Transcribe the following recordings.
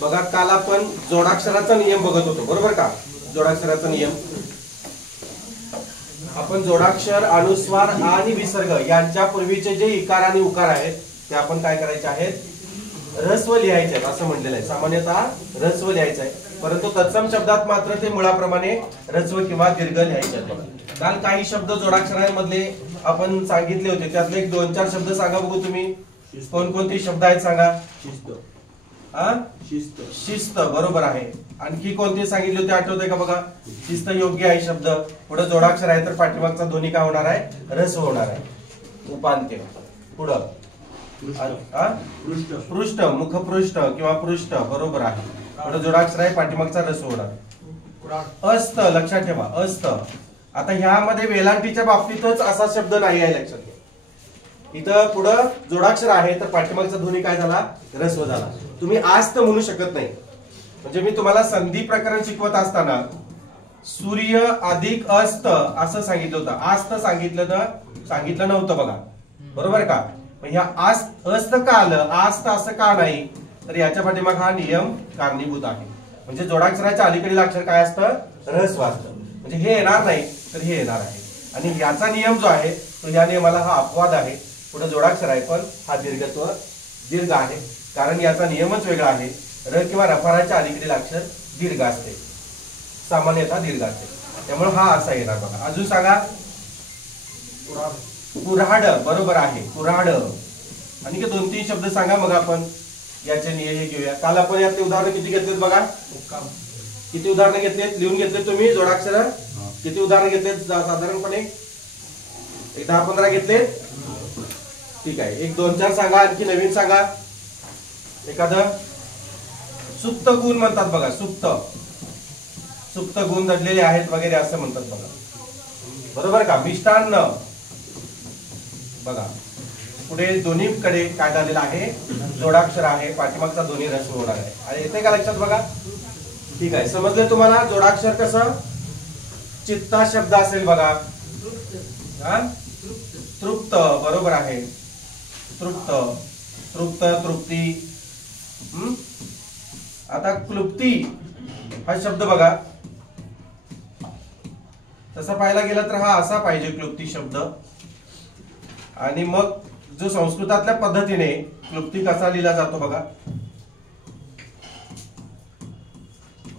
बघा काल आपण जोडाक्षराचा नियम बघत होतो, बरोबर का? जोडाक्षराचा नियम आपण जोडाक्षर, अनुस्वार आणि विसर्ग यांच्या पूर्वीचे जे इकार आणि उकार आहेत ते आपण काय करायचे आहेत, ऱ्हस्व लिहायचे आहेत असं म्हटलेलं आहे. सामान्यतः ऱ्हस्व लिहायचं आहे, परंतु तत्सम शब्दात मात्र ते मुळाप्रमाणे ऱ्हस्व किंवा दीर्घ लिहायचे आहेत. बघा काल काही शब्द जोडाक्षरांमधले आपण सांगितले होते, त्यातले एक 2-4 शब्द सांगा बघू तुम्ही. कोणकोणते शब्द आहेत सांगा. शिस्त, शिस्त बरोबर आहे. आणखी कोणते सांगितले होते आठवतंय का? बघा शिस्त योग्य आहे शब्द. पुढे जोडाक्षर आहे तर पाठीमागचा ध्वनी काय होणार आहे, ऱ्हस्व होणार आहे. उपांत्य पुढं पृष्ठ, मुखपृष्ठ किंवा पृष्ठ बरोबर आहे. पुढे जोडाक्षर आहे, पाठीमागचा ऱ्हस्व होणार. अस्त, लक्षात ठेवा अस्त. आता ह्यामध्ये वेलांटीच्या बाबतीतच असा शब्द नाही आहे, लक्षात घ्या. इथं पुढं जोडाक्षर आहे तर पाठीमागचा ध्वनी काय झाला, ऱ्हस्व झाला. तुम्ही आस्त म्हणू शकत नाही. म्हणजे मी तुम्हाला संधी प्रकरण शिकवत असताना सूर्य अधिक अस्त असं सांगितलं होतं, आस्त सांगितलं नव्हतं बघा, बरोबर का? ह्या आस्त अस्त का आलं, आस्त असं का नाही, तर याच्या पाठीमाग हा नियम कारणीभूत आहे. म्हणजे जोडाक्षराच्या अलीकडील अक्षर काय असतं, ऱ्हस्व असतं. म्हणजे हे येणार नाही तर हे येणार आहे. आणि याचा नियम जो आहे तो या नियमाला हा अपवाद आहे. पुढे जोडाक्षर आहे पण हा दीर्घ आहे, कारण याचा नियमच वेगळा आहे. र किंवा रफाराच्या अलीकडील अक्षर दीर्घ असते, सामान्यतः दीर्घ असते, त्यामुळे हा असा येणार. बघा अजून सांगा. कुऱ्हाड बरोबर आहे, कुऱ्हाड. आणि 2-3 शब्द सांगा मग आपण याचे नियम घेऊया. काल आपण यातले उदाहरण किती घेतलेत बघा, किती उदाहरण घेतलेत, लिहून घेतले तुम्ही जोडाक्षर. किती उदाहरण घेतलेत साधारणपणे? 10-15 घेतले. ठीक आहे, 1-2-4 सांगा. आणखी नवीन सांगा एखादं. सुप्त गुण म्हणतात बघा, सुप्त गुण दडलेले आहेत वगैरे असं म्हणतात बघा, बरोबर का? मिष्टान्न बघा. पुढे दोन्हीकडे काय झालेलं आहे, जोडाक्षर आहे, पाठीमागचा दोन्ही ऱ्हस्व होणार आहे. आणि येते का लक्षात बघा? ठीक आहे, समजलं तुम्हाला? जोडाक्षर कसं चित्ता शब्द असेल बघा. तृप्त बरोबर आहे, तृप्त, तृप्ती. आता क्लुप्ती हा शब्द बघा, तसा पाहायला गेला तर हा असा पाहिजे क्लुप्ती शब्द. आणि मग जो संस्कृतातल्या पद्धतीने क्लुप्ती कसा लिहिला जातो बघा,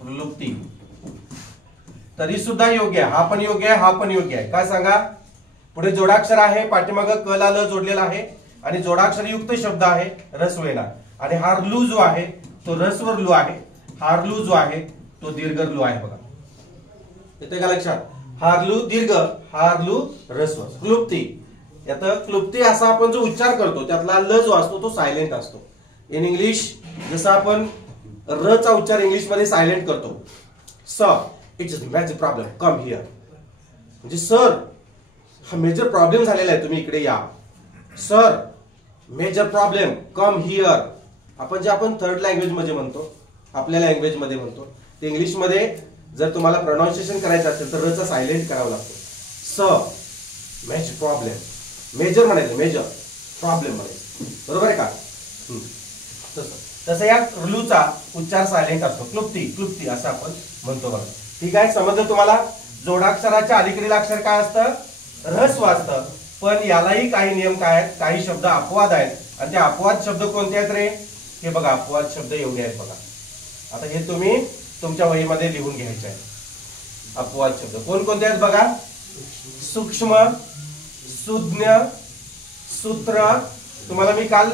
क्लुप्ती, तरी सुद्धा योग्य आहे. हा पण योग्य आहे, हा पण योग्य आहे. काय सांगा? पुढे जोडाक्षर आहे, पाठीमाग क ला ल जोडलेला आहे आणि जोडाक्षर युक्त शब्द आहे, ऱ्हस्व येणार. आणि हार्लू जो आहे तो ऱ्हस्व लू आहे, हार्लू जो आहे तो दीर्घ लू आहे. बघा येते का लक्षात? हार्लू दीर्घ, हार्लू ऱ्हस्व. क्लुप्ती, यात क्लुप्ती असा आपण जो उच्चार करतो त्यातला ल जो असतो तो सायलेंट असतो. इन इंग्लिश जसं आपण र चा उच्चार इंग्लिश मध्ये सायलेंट करतो, sir it is major problem come here. म्हणजे सर हा मेजर प्रॉब्लेम झालेला आहे, तुम्ही इकडे या. Sir major problem come here. आपण थर्ड लँग्वेज मध्ये म्हणतो, आपल्या लँग्वेज मध्ये म्हणतो, ते इंग्लिश मध्ये जर तुम्हाला प्रोनाउन्सिएशन करायचं असेल तर र चा सायलेंट करावं लागतो. स मेजर प्रॉब्लेम, मेजर म्हणायचं, मेजर प्रॉब्लेम म्हणायचं, बरोबर आहे का? तसं या लूचा उच्चार सायलेंट असतो. क्लुप्ती असं आपण म्हणतो बघा. ठीक आहे, समजलं तुम्हाला? जोडाक्षराच्या अलीकडील अक्षर काय असतं, ऱ्हस्व असतं. पण यालाही काही नियम काय आहेत, काही शब्द अपवाद आहेत. आणि ते अपवाद शब्द कोणते आहेत रे? हे बघा, अपवाद शब्द एवढे आहेत बघा. आता हे तुम्ही तुमच्या वहीमध्ये लिहून घ्यायचे आहे. अपवाद शब्द कोणकोणते आहेत बघा? सूक्ष्म, सुज्ञ, सूत्र. तुम्हाला मी काल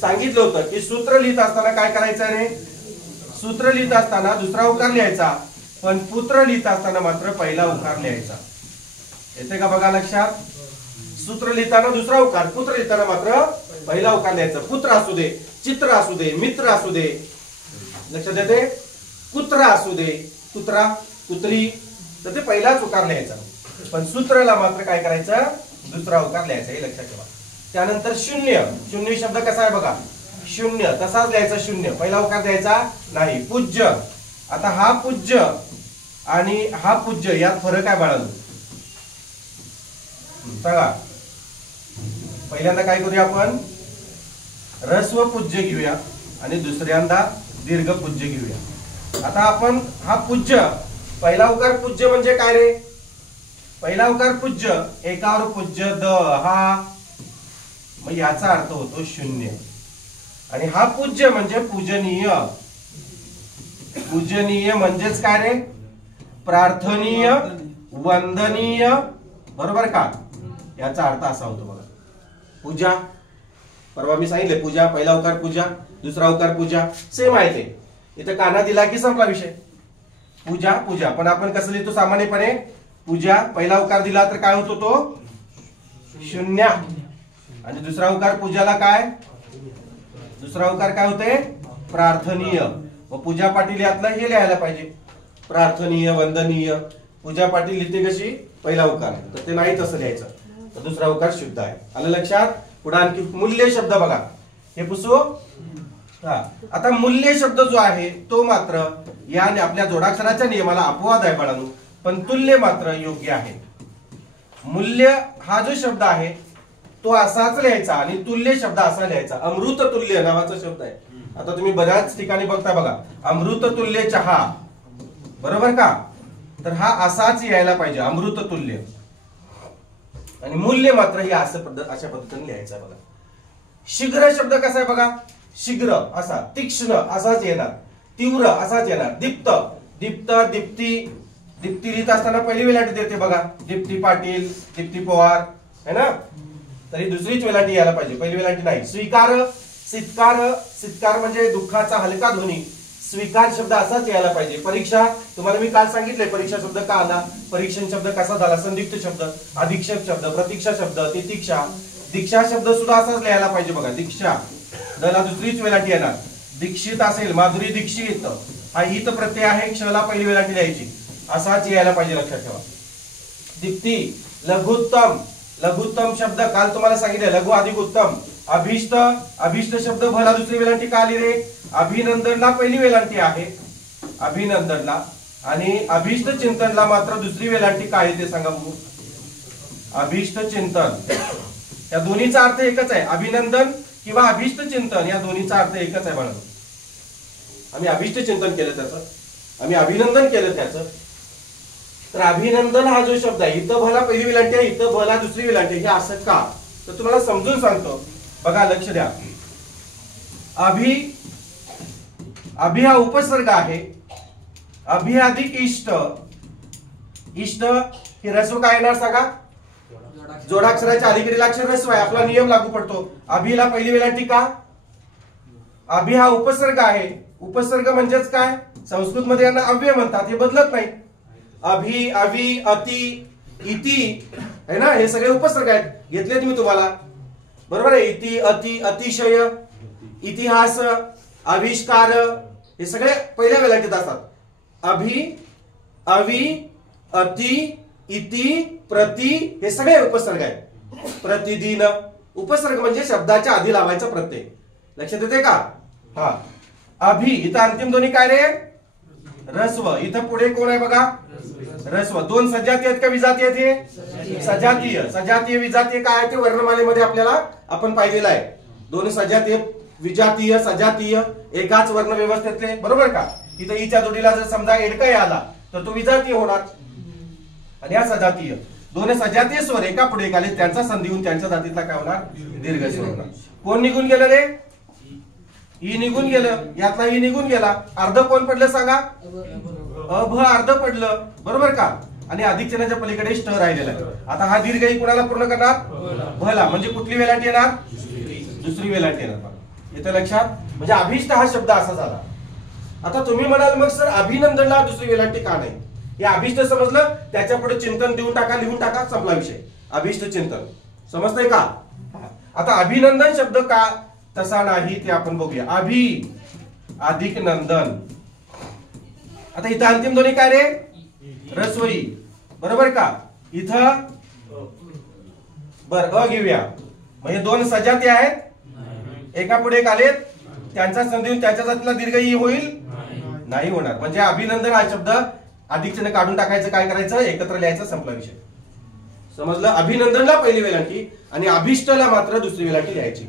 सांगितलं होतं की सूत्र लिहित असताना काय करायचं रे? सूत्र लिहित असताना दुसरा उकार लिहायचा, पण पुत्र लिहित असताना मात्र पहिला उकार लिहायचा. येते का बघा लक्षात? सूत्र लिहिताना दुसरा उकार, पुत्र लिहिताना मात्र पहिला उकार लिहायचा. पुत्र असू दे, चित्र असू दे, मित्र असू दे, लक्षात येते? कुत्र असू दे, कुत्रा, कुत्री, तर ते पहिलाच उकार लिहायचा. पण सूत्रला मात्र काय करायचं, दुसरा उकार लिहायचा, हे लक्षात ठेवा. त्यानंतर शून्य, शून्य शब्द कसा आहे बघा, शून्य तसाच लिहायचा, शून्य पहिला उकार द्यायचा नाही. पूज्य, आता हा पूज्य आणि हा पूज्य यात फरक आहे बाळांनो, सांगा. पहिल्यांदा काय करूया आपण, ह्रस्व पूज्य घेऊया आणि दुसऱ्यांदा दीर्घ पूज्य घेऊया. आता आपण हा पूज्य, पहिला उकार पूज्य म्हणजे काय रे? पहिला उकार पूज्य, एकावर पूज्य द हा, मग याचा अर्थ होतो शून्य. आणि हा पूज्य म्हणजे पूजनीय. पूजनीय म्हणजेच काय रे? प्रार्थनीय, वंदनीय, बरोबर का? याचा अर्थ असा होतो बघा. पूजा, परवा मी सांगितले पूजा, पहिला उकार पूजा, दुसरा उकार पूजा, सेम आहे ते. इथं काना दिला की संपला विषय. पूजा पूजा, पण आपण कसं लिहितो सामान्यपणे? पूजा पहिला उकार दिला तर काय होतो तो? शून्य. आणि दुसरा उकार पूजाला काय? दुसरा उकार काय होते? प्रार्थनीय. व पूजा पाटील यातलं हे लिहायला पाहिजे, प्रार्थनीय, वंदनीय. पूजा पाटील लिहिते कशी? पहिला उकार, तर ते नाही तसं लिहायचं, तर दुसरा उकार शुद्ध आहे. आलं लक्षात? पुढे आणखी मूल्य शब्द बघा, हे पुसू. हा, आता मूल्य शब्द जो आहे तो मात्र या आपल्या जोडाक्षराच्या नियमाला अपवाद आहे बाळांनो, पण तुल्य मात्र योग्य आहे. मूल्य हा जो शब्द आहे तो असाच लिहायचा आणि तुल्य शब्द असा लिहायचा. अमृत तुल्य नावाचा शब्द आहे. आता तुम्ही बऱ्याच ठिकाणी बघता बघा, अमृत तुल्य चहा, बरोबर का? तर हा असाच यायला पाहिजे, अमृत तुल्य. आणि मूल्य मात्र हे अशा पद्धतीने लिहायचं बघा. शीघ्र शब्द कसा आहे बघा? शीघ्र असा, तीक्ष्ण असाच येणार, तीव्र असाच येणार. दीप्त, दीप्त, दीप्ती. दीप्ती लिहित असताना पहिली वेलांटी देते बघा, दीप्ती पाटील, दीप्ती पवार, है ना? तरी दुसरीच वेलांटी यायला पाहिजे, पहिली वेलांटी नाही. स्वीकार, सित्कार. सित्कार म्हणजे दुःखाचा हलका ध्वनी. स्वीकार शब्द असाच यायला पाहिजे. परीक्षा, तुम्हाला मी काल सांगितले परीक्षा शब्द का आला, परीक्षण शब्द कसा झाला, संदिग्ध शब्द, अधीक्षक शब्द, प्रतीक्षा शब्द, तितिक्षा. दीक्षा शब्द सुद्धा असाच लिहायला पाहिजे बघा, दीक्षा. दला दुसरीच वेलांटी येणार. दीक्षित असेल, माधुरी दीक्षित, हा हित प्रत्यय आहे, क्षला पहिली वेलांटी लिहायची, असाच यायला पाहिजे, लक्षात ठेवा. दीप्ती, लघुत्तम. लघुत्तम शब्द काल तुम्हाला सांगितले, लघु अधिक उत्तम. अभिष्ट, अभिष्ट शब्द भला दुसरी वेलांटी का आली रे? अभिनंदनला पहिली वेलांटी आहे, अभिनंदनला. आणि अभिष्ट चिंतनला मात्र दुसरी वेलांटी काय आहे ते सांगा बघू. अभिष्ट चिंतन, या दोन्हीचा अर्थ एकच आहे. अभिनंदन किंवा अभिष्ट चिंतन या दोन्हीचा अर्थ एकच आहे बाळांनो. आम्ही अभिष्ट चिंतन केलं त्याचं, आम्ही अभिनंदन केलं त्याचं. तर अभिनंदन हा जो शब्द आहे, इथं भला पहिली वेलांटी आहे, इथं भला दुसरी वेलांटी, हे असं का? तर तुम्हाला समजून सांगतो बघा, लक्ष द्या. अभि, अभि हा उपसर्ग आहे. अभि अधिक इष्ट. इष्ट हे रस्व काय येणार सांगा? जोडाक्षराच्या अलीकडील अक्षर रस्व आहे, आपला नियम लागू पडतो. अभिला पहिली वेलांटी का? अभि हा उपसर्ग आहे. उपसर्ग म्हणजेच काय? संस्कृत मध्ये यांना अव्यय म्हणतात, हे बदलत नाही. अभि, अभि, अति, इति, है ना, हे सगळे उपसर्ग आहेत, घेतलेत मी तुम्हाला, बरोबर आहे. इति, अति, अतिशय, इतिहास, आविष्कार, हे सगळे पहिल्या वेलांटीत असतात. अभि, अवि, अति, इति, प्रति, हे सगळे उपसर्ग आहेत. प्रतिदिन, उपसर्ग म्हणजे शब्दाच्या आधी लावायचा प्रत्यय, लक्षात येते का? हा. अभि, इथं अंतिम दोन्ही काय रे? रस्व. इथं पुढे कोण आहे बघा? रस्व. दोन सजातीय आहेत का विजातीय आहेत? हे सजातीय. सजातीय विजातीय काय आहे ते वर्णमालेमध्ये आपल्याला आपण पाहिलेलं आहे. दोन सजातीय, विजातीय, सजातीय एकाच वर्ण व्यवस्थेतले, बरोबर का? इथं ईच्या जोडीला जर समजा एडकाय आला तर तो विजातीय होणार. आणि हा सजातीय. दोन सजातीय स्वर एका पुढे एक आले, त्यांचा संधी होऊन त्यांच्या जातीतला काय होणार? दीर्घ स्वर होणार. कोण निघून गेलं रे? ई निघून गेलं, यातला ई निघून गेला. अर्ध कोण पडलं सांगा? अभ अर्ध पडलं, बरोबर का? आणि अधिक चिन्हाच्या पलीकडे ष्ट राहिलेला आहे. आता हा दीर्घ ई कुणाला पूर्ण करणार? भला. म्हणजे कुठली वेलांटी येणार? दुसरी वेलांटी येणार. येतं लक्षात? म्हणजे अभिष्ट हा शब्द असा झाला. आता तुम्ही म्हणाल मग सर अभिनंदनला दुसरी वेलांटी का नाही? हे अभिष्ट समजलं, त्याच्या पुढे चिंतन देऊन टाका, लिहून टाका, संपला विषय. अभिष्ट चिंतन समजतंय का? आता अभिनंदन शब्द का तसा नाही ते आपण बघूया. अभि अधिक नंदन. आता इथं अंतिम दोन्ही काय रे? रस्वई, बरोबर का? इथं बर अ घेऊया. म्हणजे दोन सजाती आहेत, एका पुढे एक आलेत, त्यांचा संधी त्याच्या जातीला दीर्घ ई होईल? नाही होणार. म्हणजे अभिनंदन हा शब्द अधिक चिन्ह काढून टाकायचं, काय करायचं? एकत्र लिहायचं, संपला विषय. समजलं? अभिनंदनला पहिली वेलांटी आणि अभिष्टला मात्र दुसरी वेलांटी लिहायची.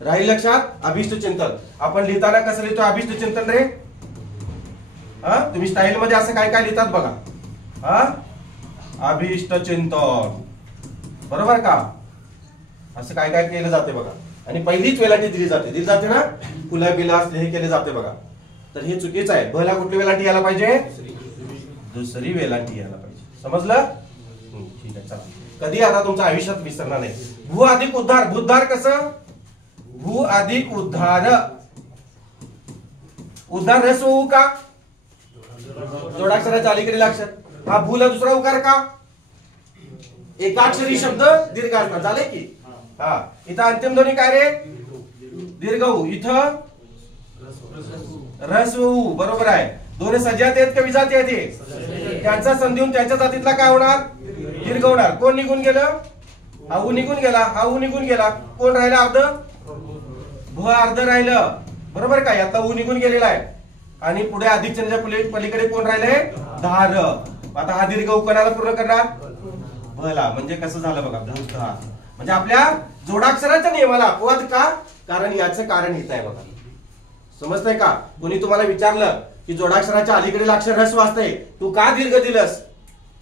राहील लक्षात? अभिष्ट चिंतन. आपण लिहिताना कसं लिहितो अभिष्ट चिंतन रे? हा, तुम्ही स्टाईल मध्ये असं काय काय लिहितात बघा. हा, अभिष्ट चिंतन, बरोबर का? असं काय काय केलं जाते बघा. आणि पहिलीच वेलांटी दिली जाते ना, फुलं बिलं असले हे केले जाते बघा. तर हे चुकीचं आहे. भला कुठली वेलांटी यायला पाहिजे? दुसरी वेलांटी यायला पाहिजे. समजलं? ठीक आहे, चला. कधी आता तुमच्या आयुष्यात विसरणार नाही. भू अधिक उद्धार. भूद्धार कसं? भू अधिक उद्धार. उद्धार रस होऊ का? जोडाक्षराच्या अलीकडील अक्षर. हा भूला दुसरा उकार का? एकाक्षरी शब्द दीर्घाक्षर झाले की. हा, इथं अंतिम ध्वनी काय रे? दीर्घ ऊ. इथं रस ऊ. बरोबर आहे. दोन्ही सजाती आहेत का विजाती आहेत? त्यांचा संधी होऊन त्यांच्या जातीतला काय होणार? दीर्घ होणार. कोण निघून गेलं? हा ऊ निघून गेला. हा ऊ निघून गेला. कोण राहिला? अर्ध. भ अर्ध राहिलं. बरोबर का? आता ऊ निघून गेलेला आहे. आणि पुढे अधिक चिन्हाच्या पलीकडे कोण राहिले? धार. आता हा दीर्घ ऊ कोणाला पूर्ण करणार? भला. म्हणजे कसं झालं बघा, भूतधार. म्हणजे आपल्या जोडाक्षराच्या नियमाला अपवाद का? कारण याचं कारण इथं आहे बघा. समजतंय का? कोणी तुम्हाला विचारलं की जोडाक्षराच्या अलीकडील अक्षर ह्रस्व असते, तू का दीर्घ दिलंस?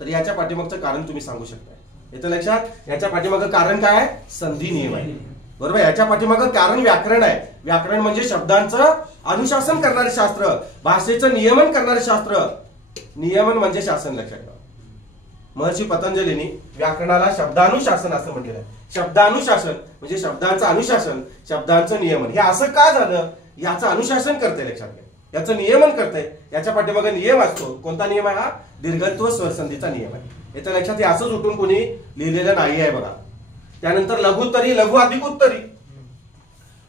तर याच्या पाठीमागचं कारण तुम्ही सांगू शकताय. येतं लक्षात? याच्या पाठीमागं कारण काय आहे? संधी नियम आहे. बरोबर. याच्या पाठीमागं कारण व्याकरण आहे. व्याकरण म्हणजे शब्दांचं अनुशासन करणारे शास्त्र, भाषेचं नियमन करणारे शास्त्र. नियमन म्हणजे शासन. लक्षात ठेवा. महर्षी पतंजलींनी व्याकरणाला शब्दानुशासन असं म्हटलेलं आहे. शब्दानुशासन म्हणजे शब्दांचं अनुशासन, शब्दांचं नियमन. हे असं का झालं? याचं अनुशासन करते. लक्षात घ्या. याचं नियमन करते. याच्या पाठीमागे नियम असतो. कोणता नियम आहे? हा दीर्घत्व स्वरसंधीचा नियम आहे. याच्या लक्षात हे असंच उठून कोणी लिहिलेलं नाही आहे बघा. त्यानंतर लघुत्तरी. लघु अधिक उत्तरी.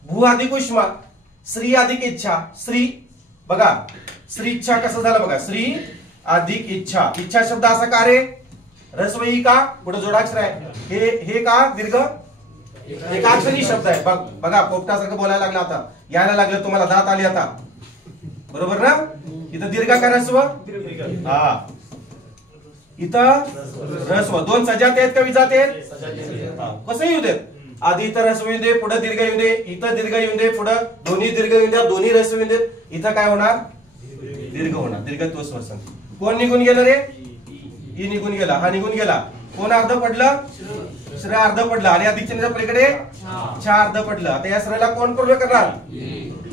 भू अधिक उष्मा. श्री अधिक इच्छा. श्री बघा, श्री इच्छा कसं झालं बघा. श्री अधिक इच्छा. इच्छा शब्द असा का रे? रस्वई का? पुढे जोडाक्षर आहे. हे का दीर्घ? एकाक्षरी शब्द आहे. बघा, पोपटासारखं बोलायला लागला आता. यायला लागलं तुम्हाला, दात आली आता. बरोबर ना? इथं दीर्घ का रस्व? हा, इथं रस्व. दोन सजाती आहेत का विजाती आहेत? कसं येऊ देत. आधी इथं रस्व येऊ दे, पुढे दीर्घ येऊ दे, इथं दीर्घ येऊ दे, पुढे दोन्ही दीर्घ येऊ द्या, दोन्ही रस्व येऊ देत. इथं काय होणार? दीर्घ होणार. दीर्घत्व स्वरसंधी. कोण निघून गेलं रे? ई निघून गेला. हा निघून गेला. कोण अर्ध पडलं? श्र अर्ध पडलं. आणि अधिक चिन्हाच्या पलीकडे छा अर्ध पडलं. आता या श्रेला कोण पूर्ण करणार?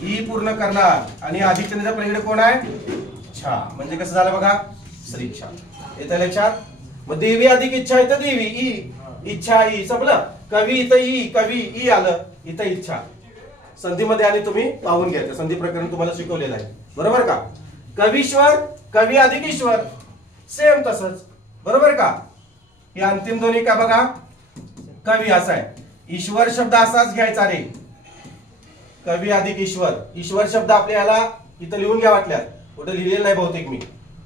ई पूर्ण करणार. आणि अधिक चिन्हाच्या पलीकडे कोण आहे? छा. म्हणजे कसं झालं बघा? श्री इच्छा. येतं लक्षात? मग देवी अधिक इच्छा. इथं देवी. ई इच्छा. ई संपलं. कवी इथं ई. कवी ई आलं. इथं इच्छा. संधीमध्ये आणि तुम्ही पाहून घ्या. संधी प्रकरण तुम्हाला शिकवलेलं आहे. बरोबर का? कवीश्वर. कवी अधिक ईश्वर. सेम तसंच. बरोबर का? ही अंतिम ध्वनी का बघा? कवी असा आहे. ईश्वर शब्द असाच घ्यायचा रे. कवी अधिक ईश्वर. ईश्वर शब्द आपल्याला इथं लिहून घ्या वाटल्यात. कुठं लिहिलेलं नाही बहुतेक मी.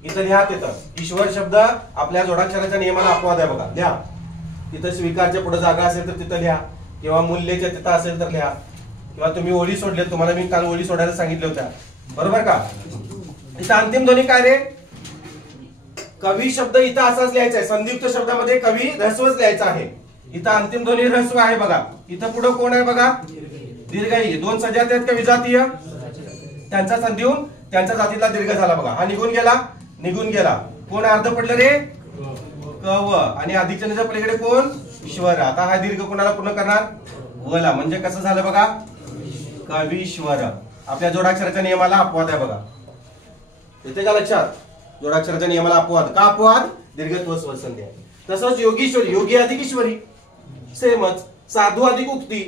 इथं लिहा. तिथं ईश्वर शब्द आपल्या जोडाक्षराच्या नियमाला अपवाद आहे बघा. लिहा. तिथं स्वीकारच्या पुढे जागा असेल तर तिथं लिहा, किंवा मूल्यच्या तिथं असेल तर लिहा, किंवा तुम्ही ओळी सोडले. तुम्हाला मी काल ओळी सोडायला सांगितल्या होत्या. बरोबर का? इथं अंतिम ध्वनी काय रे? कवी शब्द इथं असाच लिहायचा आहे. संधियुक्त शब्दामध्ये कवी ऱ्हस्वच लिहायचा आहे. इथं अंतिम ध्वनी ऱ्हस्व आहे बघा. इथं पुढे कोण आहे बघा? दीर्घई. दोन सजाती आहेत का विजातीय? त्यांचा संधी होऊन त्यांच्या जातीतला दीर्घ झाला बघा. हा निघून गेला. निघून गेला. कोण अर्ध पडलं रे? कव. आणि अधिक चिन्हाच्या पलीकडे कोण? ईश्वर. आता हा दीर्घ कोणाला पूर्ण करणार? वला. म्हणजे कसं झालं बघा? कवीश्वर. आपल्या जोडाक्षराच्या नियमाला अपवाद आहे बघा. येते का लक्षात? जोडाक्षराच्या नियमाला अपवाद का? अपवाद दीर्घत्व स्वरसंधी आहे. तसंच योगीश्वरी. योगी अधिक ईश्वरी. सेमच. साधू अधिक उक्ती.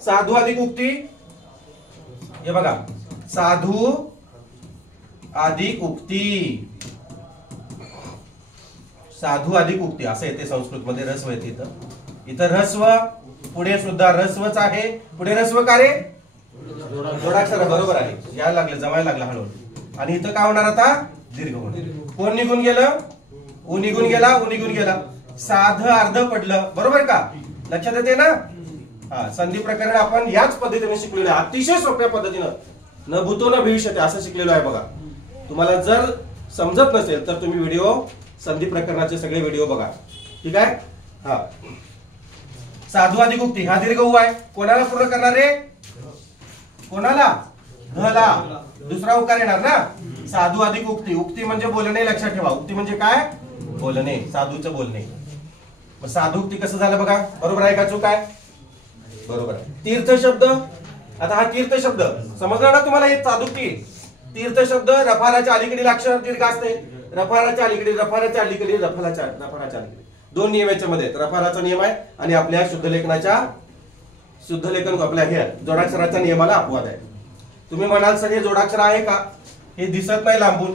साधू अधिक उक्ती. हे बघा, साधू अधिक उक्ती. साधू अधिक उक्ती असं येते संस्कृत मध्ये. रस्व येते इथं. इथं रस्व. पुढे सुद्धा रस्वच आहे. पुढे रस्व का रे? जोडाक्षर. बरोबर आहे. यायला लागलं, जमायला लागलं हळूहळू. आणि इथं काय होणार आता? दीर्घ होणार. कोण निघून गेलं? ऊ निघून गेला. ऊ निघून गेला. साध अर्ध पडलं. बरोबर का? लक्षात येते ना? हा, संधी प्रकरण आपण याच पद्धतीने शिकलेलं आहे. अतिशय सोप्या पद्धतीनं. न भूतो न भविष्यते असं शिकलेलो आहे बघा. तुम्हाला जर समजत नसेल तर तुम्ही व्हिडिओ, संधी प्रकरणाचे सगळे व्हिडिओ बघा. ठीक आहे? हा, साधू अधिक उक्ती. हा दीर्घ ऊ आहे. कोणाला पूर्ण करणार रे? कोणाला? धला. दुसरा उकार येणार ना, साधू अधिक उक्ती. उक्ती म्हणजे बोलणे, लक्षात ठेवा. उक्ती म्हणजे काय? बोलणे, साधूचं बोलणे. मग साधू उक्ती कसं झालं बघा, बरोबर आहे का चूक आहे? बरोबर आहे. तीर्थ शब्द, आता हा तीर्थ शब्द समजला ना तुम्हाला? हे साधुक्ती. तीर्थ शब्द रफाराच्या अलीकडील अक्षर दीर्घ असते. रफाराच्या अलीकडे, रफाराच्या अलीकडे, रफाराच्या अलीकडे दोन नियम याच्यामध्ये आहेत. रफाराचा नियम आहे आणि आपल्या शुद्धलेखन आपल्या हे जोडाक्षराच्या नियमाला अपवाद आहे. तुम्ही म्हणाल सर हे जोडाक्षर आहे का? हे दिसत नाही लांबून.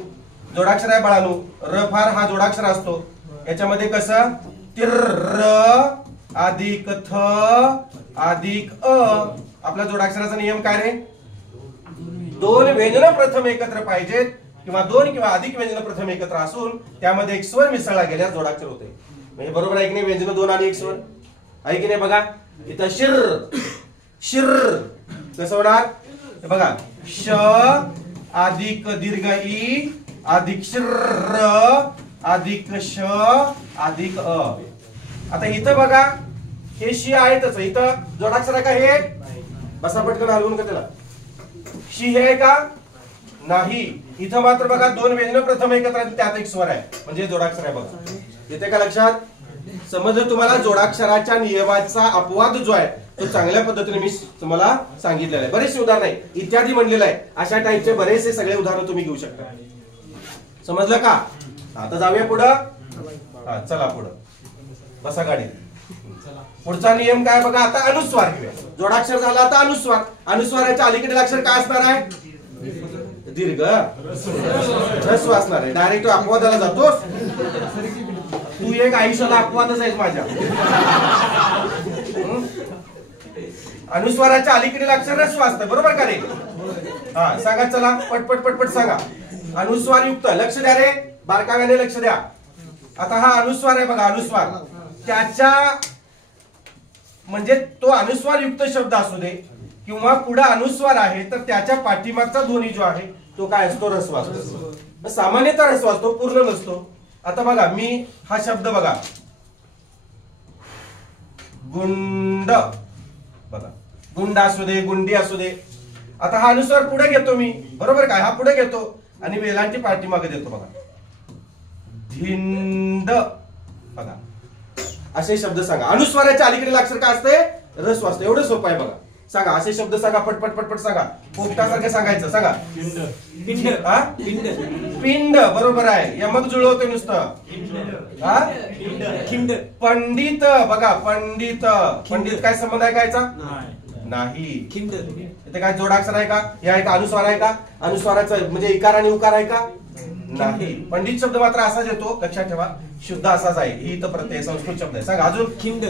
जोडाक्षर आहे बाळांनो. रफार हा जोडाक्षर असतो. याच्यामध्ये कसं तिर अधिक थ अधिक अ. आपल्या जोडाक्षराचा नियम काय रे? दोन व्यंजन प्रथम एकत्र पाहिजेत किंवा दोन किंवा अधिक व्यंजन प्रथम एकत्र असून त्यामध्ये एक स्वर मिसळला गेल्यास जोडाक्षर होते. म्हणजे बरोबर आहे की नाही? व्यंजन दोन आणि एक स्वर आहे की नाही? बघा इथं शिर शिर कसं होणार? बघा श अधिक दीर्घ ई अधिक शिर अधिक श अधिक अ. आता इथं बघा हे शी आहेतच. इथं जोडाक्षर आहे का? हे बसा पटकन हलवून का त्याला. शी हे आहे का? नाही. इथं मात्र बघा दोन व्यंजन प्रथम एकत्र त्यात एक स्वर आहे म्हणजे जोडाक्षर आहे. बघा येते का लक्षात? समजलं तुम्हाला? जोडाक्षराच्या नियमाचा अपवाद जो आहे तो चांगल्या पद्धतीने मी तुम्हाला सांगितलेला आहे. बरेचसे उदाहरण आहे, इत्यादी म्हणलेलं आहे. अशा टाईपचे बरेचसे सगळे उदाहरण तुम्ही घेऊ शकता. समजलं का? आता जाऊया पुढं. हा चला पुढं बसा गाडी. पुढचा नियम काय बघा. आता अनुस्वार घेऊया. जोडाक्षर झाला, आता अनुस्वार. अनुस्वाराच्या अलीकडील अक्षर काय असणार आहे? दीर्घ ह्रस्व असणार आहे. डायरेक्ट अपवादाला जातोस तू. एक आयुष्याला अपवादच आहेस माझ्या. अनुस्वाराच्या अलीकडील अक्षर ह्रस्व असतं, बरोबर का रे? हा सांगा चला पटपट पटपट सांगा. अनुस्वार युक्त. लक्ष द्या रे, बारकाव्याने लक्ष द्या. आता हा अनुस्वार आहे बघा. अनुस्वार त्याच्या म्हणजे तो अनुस्वार युक्त शब्द असू दे किंवा पुढे अनुस्वार आहे तर त्याच्या पाठीमागचा ध्वनी जो आहे तो काय असतो? ह्रस्व असतो. सामान्यतः ह्रस्व असतो, पूर्ण नसतो. आता बघा मी हा शब्द बघा गुंड. बघा गुंड असू दे, गुंडी असू दे. आता हा अनुस्वार पुढे घेतो मी, बरोबर काय? हा पुढे घेतो आणि वेलांची पाठीमागे देतो. बघा धिंड. बघा असे शब्द सांगा. अनुस्वाराच्या अलीकडील अक्षर काय असते? ह्रस्व असते. एवढं सोपं आहे बघा. सांगा असे शब्द सांगा, पटपट पटपट सांगा. पोपटासारखं सांगायचं. सांगा. पिंड. हा पिंड. पिंड बरोबर आहे. यमक जुळवते नुसतं. हा खिंड. पंडित. बघा पंडित. पंडित काय संबंध आहे कायचा? नाही. खिंड. इथे काय जोडाक्षर आहे का? हे आहे का? अनुस्वार आहे का? अनुस्वाराचं म्हणजे इकार आणि उकार आहे का? नाही. पंडित शब्द मात्र असाच येतो, लक्षात ठेवा. शुद्ध असाच आहे. ही तर प्रत्यय संस्कृत शब्द आहे. सांगा अजून. खिंड.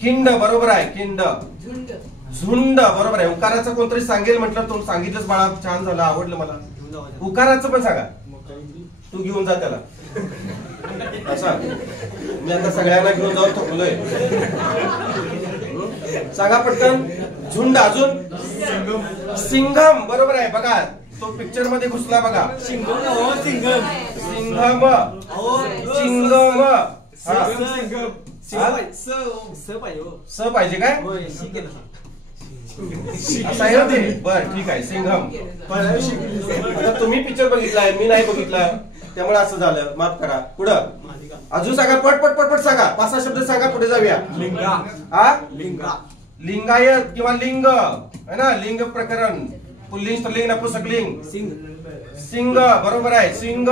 खिंड बरोबर आहे. खिंड. झुंड बरोबर आहे. उकाराचं कोणतरी सांगेल म्हटलं तो सांगितलंच बाळा, छान झालं, आवडलं मला. उकाराचं पण सांगा. तू घेऊन जा त्याला. असं मी आता सगळ्यांना घेऊन जाऊन थकलोय. सांगा पटकन. झुंड. अजून सिंघम बरोबर आहे. बघा तो पिक्चर मध्ये घुसला बघा. सिंघम. सिंघम. सिंघम. स पाहिजे काय? असं आहे ना ते. बरं ठीक आहे. सिंघम. आता तुम्ही पिक्चर बघितलाय, मी नाही बघितला, त्यामुळे असं झालं, माफ करा. पुढं अजून सांगा. पटपट पटपट सांगा. 5-6 शब्द सांगा. पुढे जाऊया. लिंगा. हा लिंगा. लिंगायत किंवा लिंग है ना. लिंग प्रकरण. पुल्लिंग, स्त्रीलिंग, नपुंसकलिंग. सिंग बरोबर आहे. सिंग.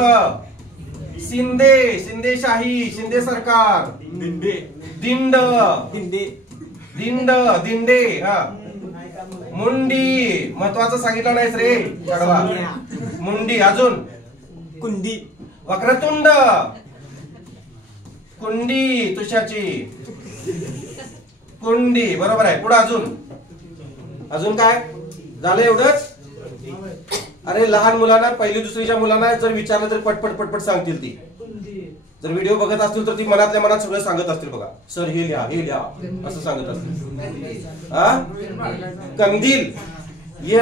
शिंदे. शिंदेशाही. शिंदे सरकार. दिंडे. दिंड. दिंडे. दिंड. दिंडे. हा मुंडी. महत्वाचं सांगितलं नाहीस रे चढवा. मुंडी. अजून कुंडी. वक्रतुंड. कुंडी तुषाची. कुंडी बरोबर आहे. पुढे अजून काय झालं? एवढंच. अरे लहान मुलांना, पहिली दुसरीच्या मुलांना जर विचारलं तर पटपट पटपट सांगतील ती. जर व्हिडिओ बघत असतील तर ती मनातल्या मनात सगळं सांगत असतील. बघा सर हे लिहा, हे लिहा असं सांगत असतील. हा कंदील. ये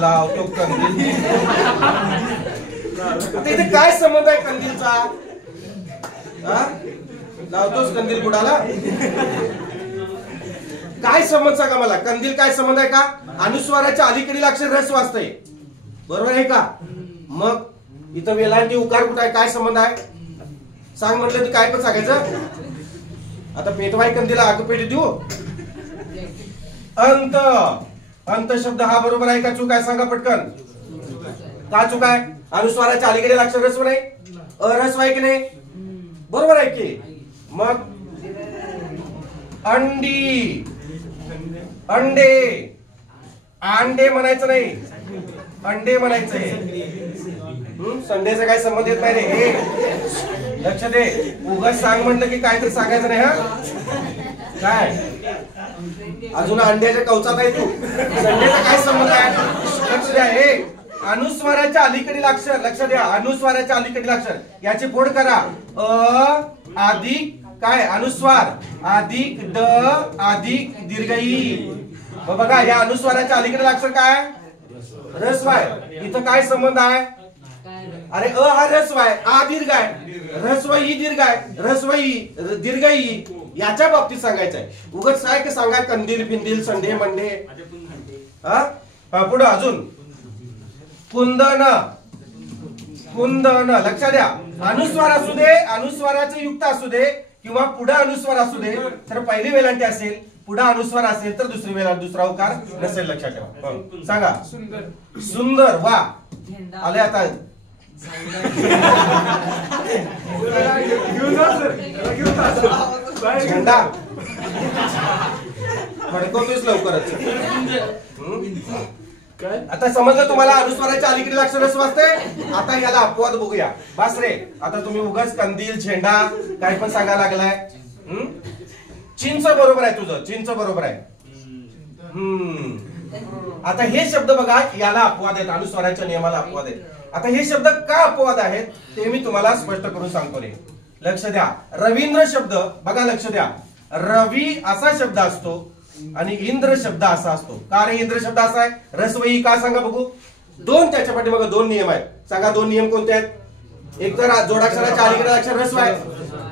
लावतो कंदील. इथे काय संबंध आहे कंदीलचा? लावतोस कंदील बुडाला? काय संबंध सांगा मला, कंदील काय संबंध आहे का? अनुस्वाराच्या अलीकडील अक्षर ऱ्हस्व असतंय, बरोबर आहे का? मग इथं वेलांटी उकार कुठं आहे, काय संबंध आहे सांग म्हटलं तर काय पण सांगायचं. आता पेटवाय कंदीला आग पेट देऊ. अंत, अंत शब्द हा बरोबर आहे का चूक आहे सांगा पटकन. का चूक आहे? अनुस्वाराच्या अलीकडील अक्षर ऱ्हस्व नाही, अऱ्हस्व आहे की नाही? बरोबर आहे की. मग अंडी, अंडे, अंडे म्हणायचं नाही, अंडे म्हणायचंय. संडेचा काय संबंध येत नाही रे, हे लक्ष दे. उगाच सांग म्हटलं की काय तर सांगायचं नाही. हा काय अजून अंड्याच्या कवचात आहे तू, संडेचा काय संबंध आहे? लक्ष द्या. हे अनुस्वाराच्या अलीकडील अक्षर, लक्ष द्या, अनुस्वाराच्या अलीकडील अक्षर याची फोड करा. अ अधिक काय अनुस्वार अधिक ड अधिक दीर्घ ई. बघा या अनुस्वाराच्या अलीकडील अक्षर काय? ऱ्हस्व आहे. इथं काय संबंध आहे? अरे अ हा ऱ्हस्व आहे, आ दीर्घ आहे, ऱ्हस्व ई दीर्घ आहे, ऱ्हस्व ई दीर्घ ई याच्या बाबतीत सांगायचं आहे. उगाच काय का सांगाय कंदील बिंदील संडे मंडे. हा पुढे अजून कुंदन, कुंदन. लक्षात द्या, अनुस्वार असू दे, अनुस्वाराचे युक्त असू दे किंवा पुढे अनुस्वार असू दे, तर पहिली वेलांटी असेल, पुढे अनुस्वार असेल तर दुसरी वेळा दुसरा उकार नसेल. लक्षात ठेवा. सांगा सुंदर. वा आले आता झेंडा फडकवतोच लवकरच. आता समजलं तुम्हाला अनुस्वाराच्या अलीकडील अक्षर ऱ्हस्व असते. आता याला अपवाद बघूया. बस रे, आता तुम्ही उगाच कंदील झेंडा काय पण सांगायला लागलाय. चिंच बरोबर आहे तुझं, चिंच बरोबर आहे. आता हे शब्द बघा, याला अपवाद आहेत, अनुस्वाराच्या नियमाला अपवाद आहेत. आता हे शब्द का अपवाद आहेत ते मी तुम्हाला स्पष्ट करून सांगतो रे. लक्ष द्या. रवींद्र शब्द बघा, लक्ष द्या. रवी असा शब्द असतो आणि इंद्र शब्द असा असतो. का रे इंद्र शब्द असा आहे? ऱ्हस्व ई का सांगा बघू. दोन त्याच्या पाठीमागे दोन नियम आहेत. सांगा दोन नियम कोणते आहेत? एक तर जोडाक्षराच्या अलीकडे अक्षर ऱ्हस्व आहे,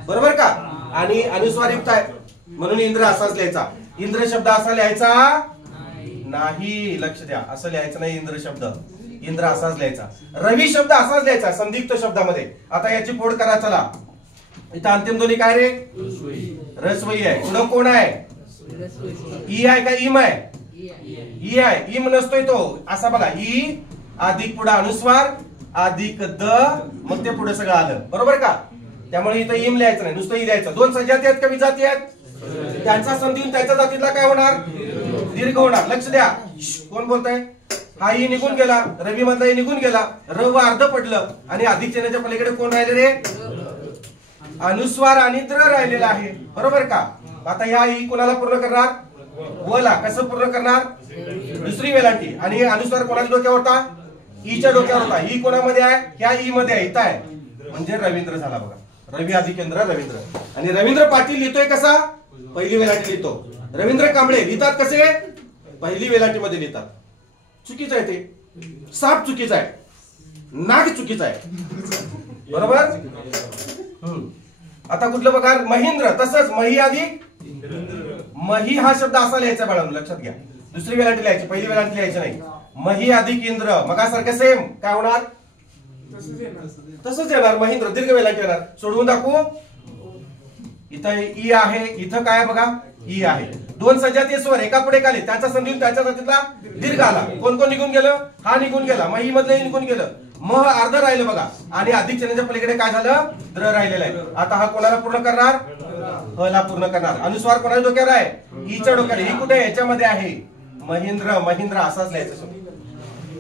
बरोबर का, आणि अनुस्वार युक्त आहे म्हणून इंद्र असाच लिहायचा. इंद्र शब्द असा लिहायचा नाही. लक्ष द्या, असं लिहायचं नाही इंद्र शब्द, इंद्र असाच लिहायचा. रवी शब्द असाच लिहायचा संदिग्ध शब्दामध्ये. आता याची फोड करा. चला इथं अंतिम दोन्ही काय रे? ऱ्हस्व ई आहे. पुढं कोण आहे? ई आहे का इम आहे? ई आहे. इम नसतोय तो. असा बघा, ई अधिक पुढे अनुस्वार अधिक द, मग ते पुढे सगळं आलं, बरोबर का. त्यामुळे इथं इम लिहायचं नाही, नुसतं ई लिहायचं. दोन सजाती आहेत, कमी जाती आहेत, त्यांचा संधी होऊन त्याच्या जातीला काय होणार? दीर्घ होणार. लक्ष द्या. कोण बोलताय? हा ई निघून गेला, रवी मधला ई निघून गेला, र व अर्ध पडलं आणि अधिक चिन्हाच्या पलीकडे कोण राहिले रे? अनुस्वार आणि द्र राहिलेला आहे, बरोबर का. आता ह्या ई कोणाला पूर्ण करणार? वला. कसं पूर्ण करणार? दुसरी वेलांटी. आणि अनुस्वार कोणाच्या डोक्यावर होता? ईच्या डोक्यावर होता. ई कोणामध्ये आहे? ह्या ई मध्ये आहे, इथं आहे, म्हणजे रवींद्र झाला बघा. रवी अधिक इंद्र रवींद्र. आणि रवींद्र पाटील लिहितोय कसा? पहिली वेलांटी लिहितो. रवींद्र कांबळे लिहितात कसे? पहिली वेलांटी मध्ये लिहितात. चुकीचं आहे ते. साप चुकीचा आहे, नाग चुकीचा आहे, बरोबर. आता कुठलं बघा? महेंद्र. तसंच मही अधिक मही हा शब्द असा लिहायचा बाळांनो, लक्षात घ्या. दुसरी वेलांटी लिहायची, पहिली वेलांटी लिहायची नाही. मही अधिक इंद्र मगासारखं सेम काय होणार? तसंच येणार. महेंद्र दीर्घ वेलांटी येणार. सोडवून दाखवू. इथं ई आहे, इथं काय बघा? ई आहे. दोन सजातीय स्वर एका पुढे आले, त्याचा संधी त्याच्या जातीतला दीर्घ आला. कोण कोण निघून गेलं? हा निघून गेला, मही मधलं निघून गेलं, म अर्ध राहिलं बघा. आणि अधिक चिन्हाच्या पलीकडे काय झालं? द्र राहिलेला आहे. आता हा कोणाला पूर्ण करणार? ह ला पूर्ण करणार. अनुस्वार कोणाच्या डोक्यावर आहे? ईच्या डोक्यावर. ही कुठे? याच्यामध्ये आहे. महेंद्र महेंद्र असाच लिहायचा.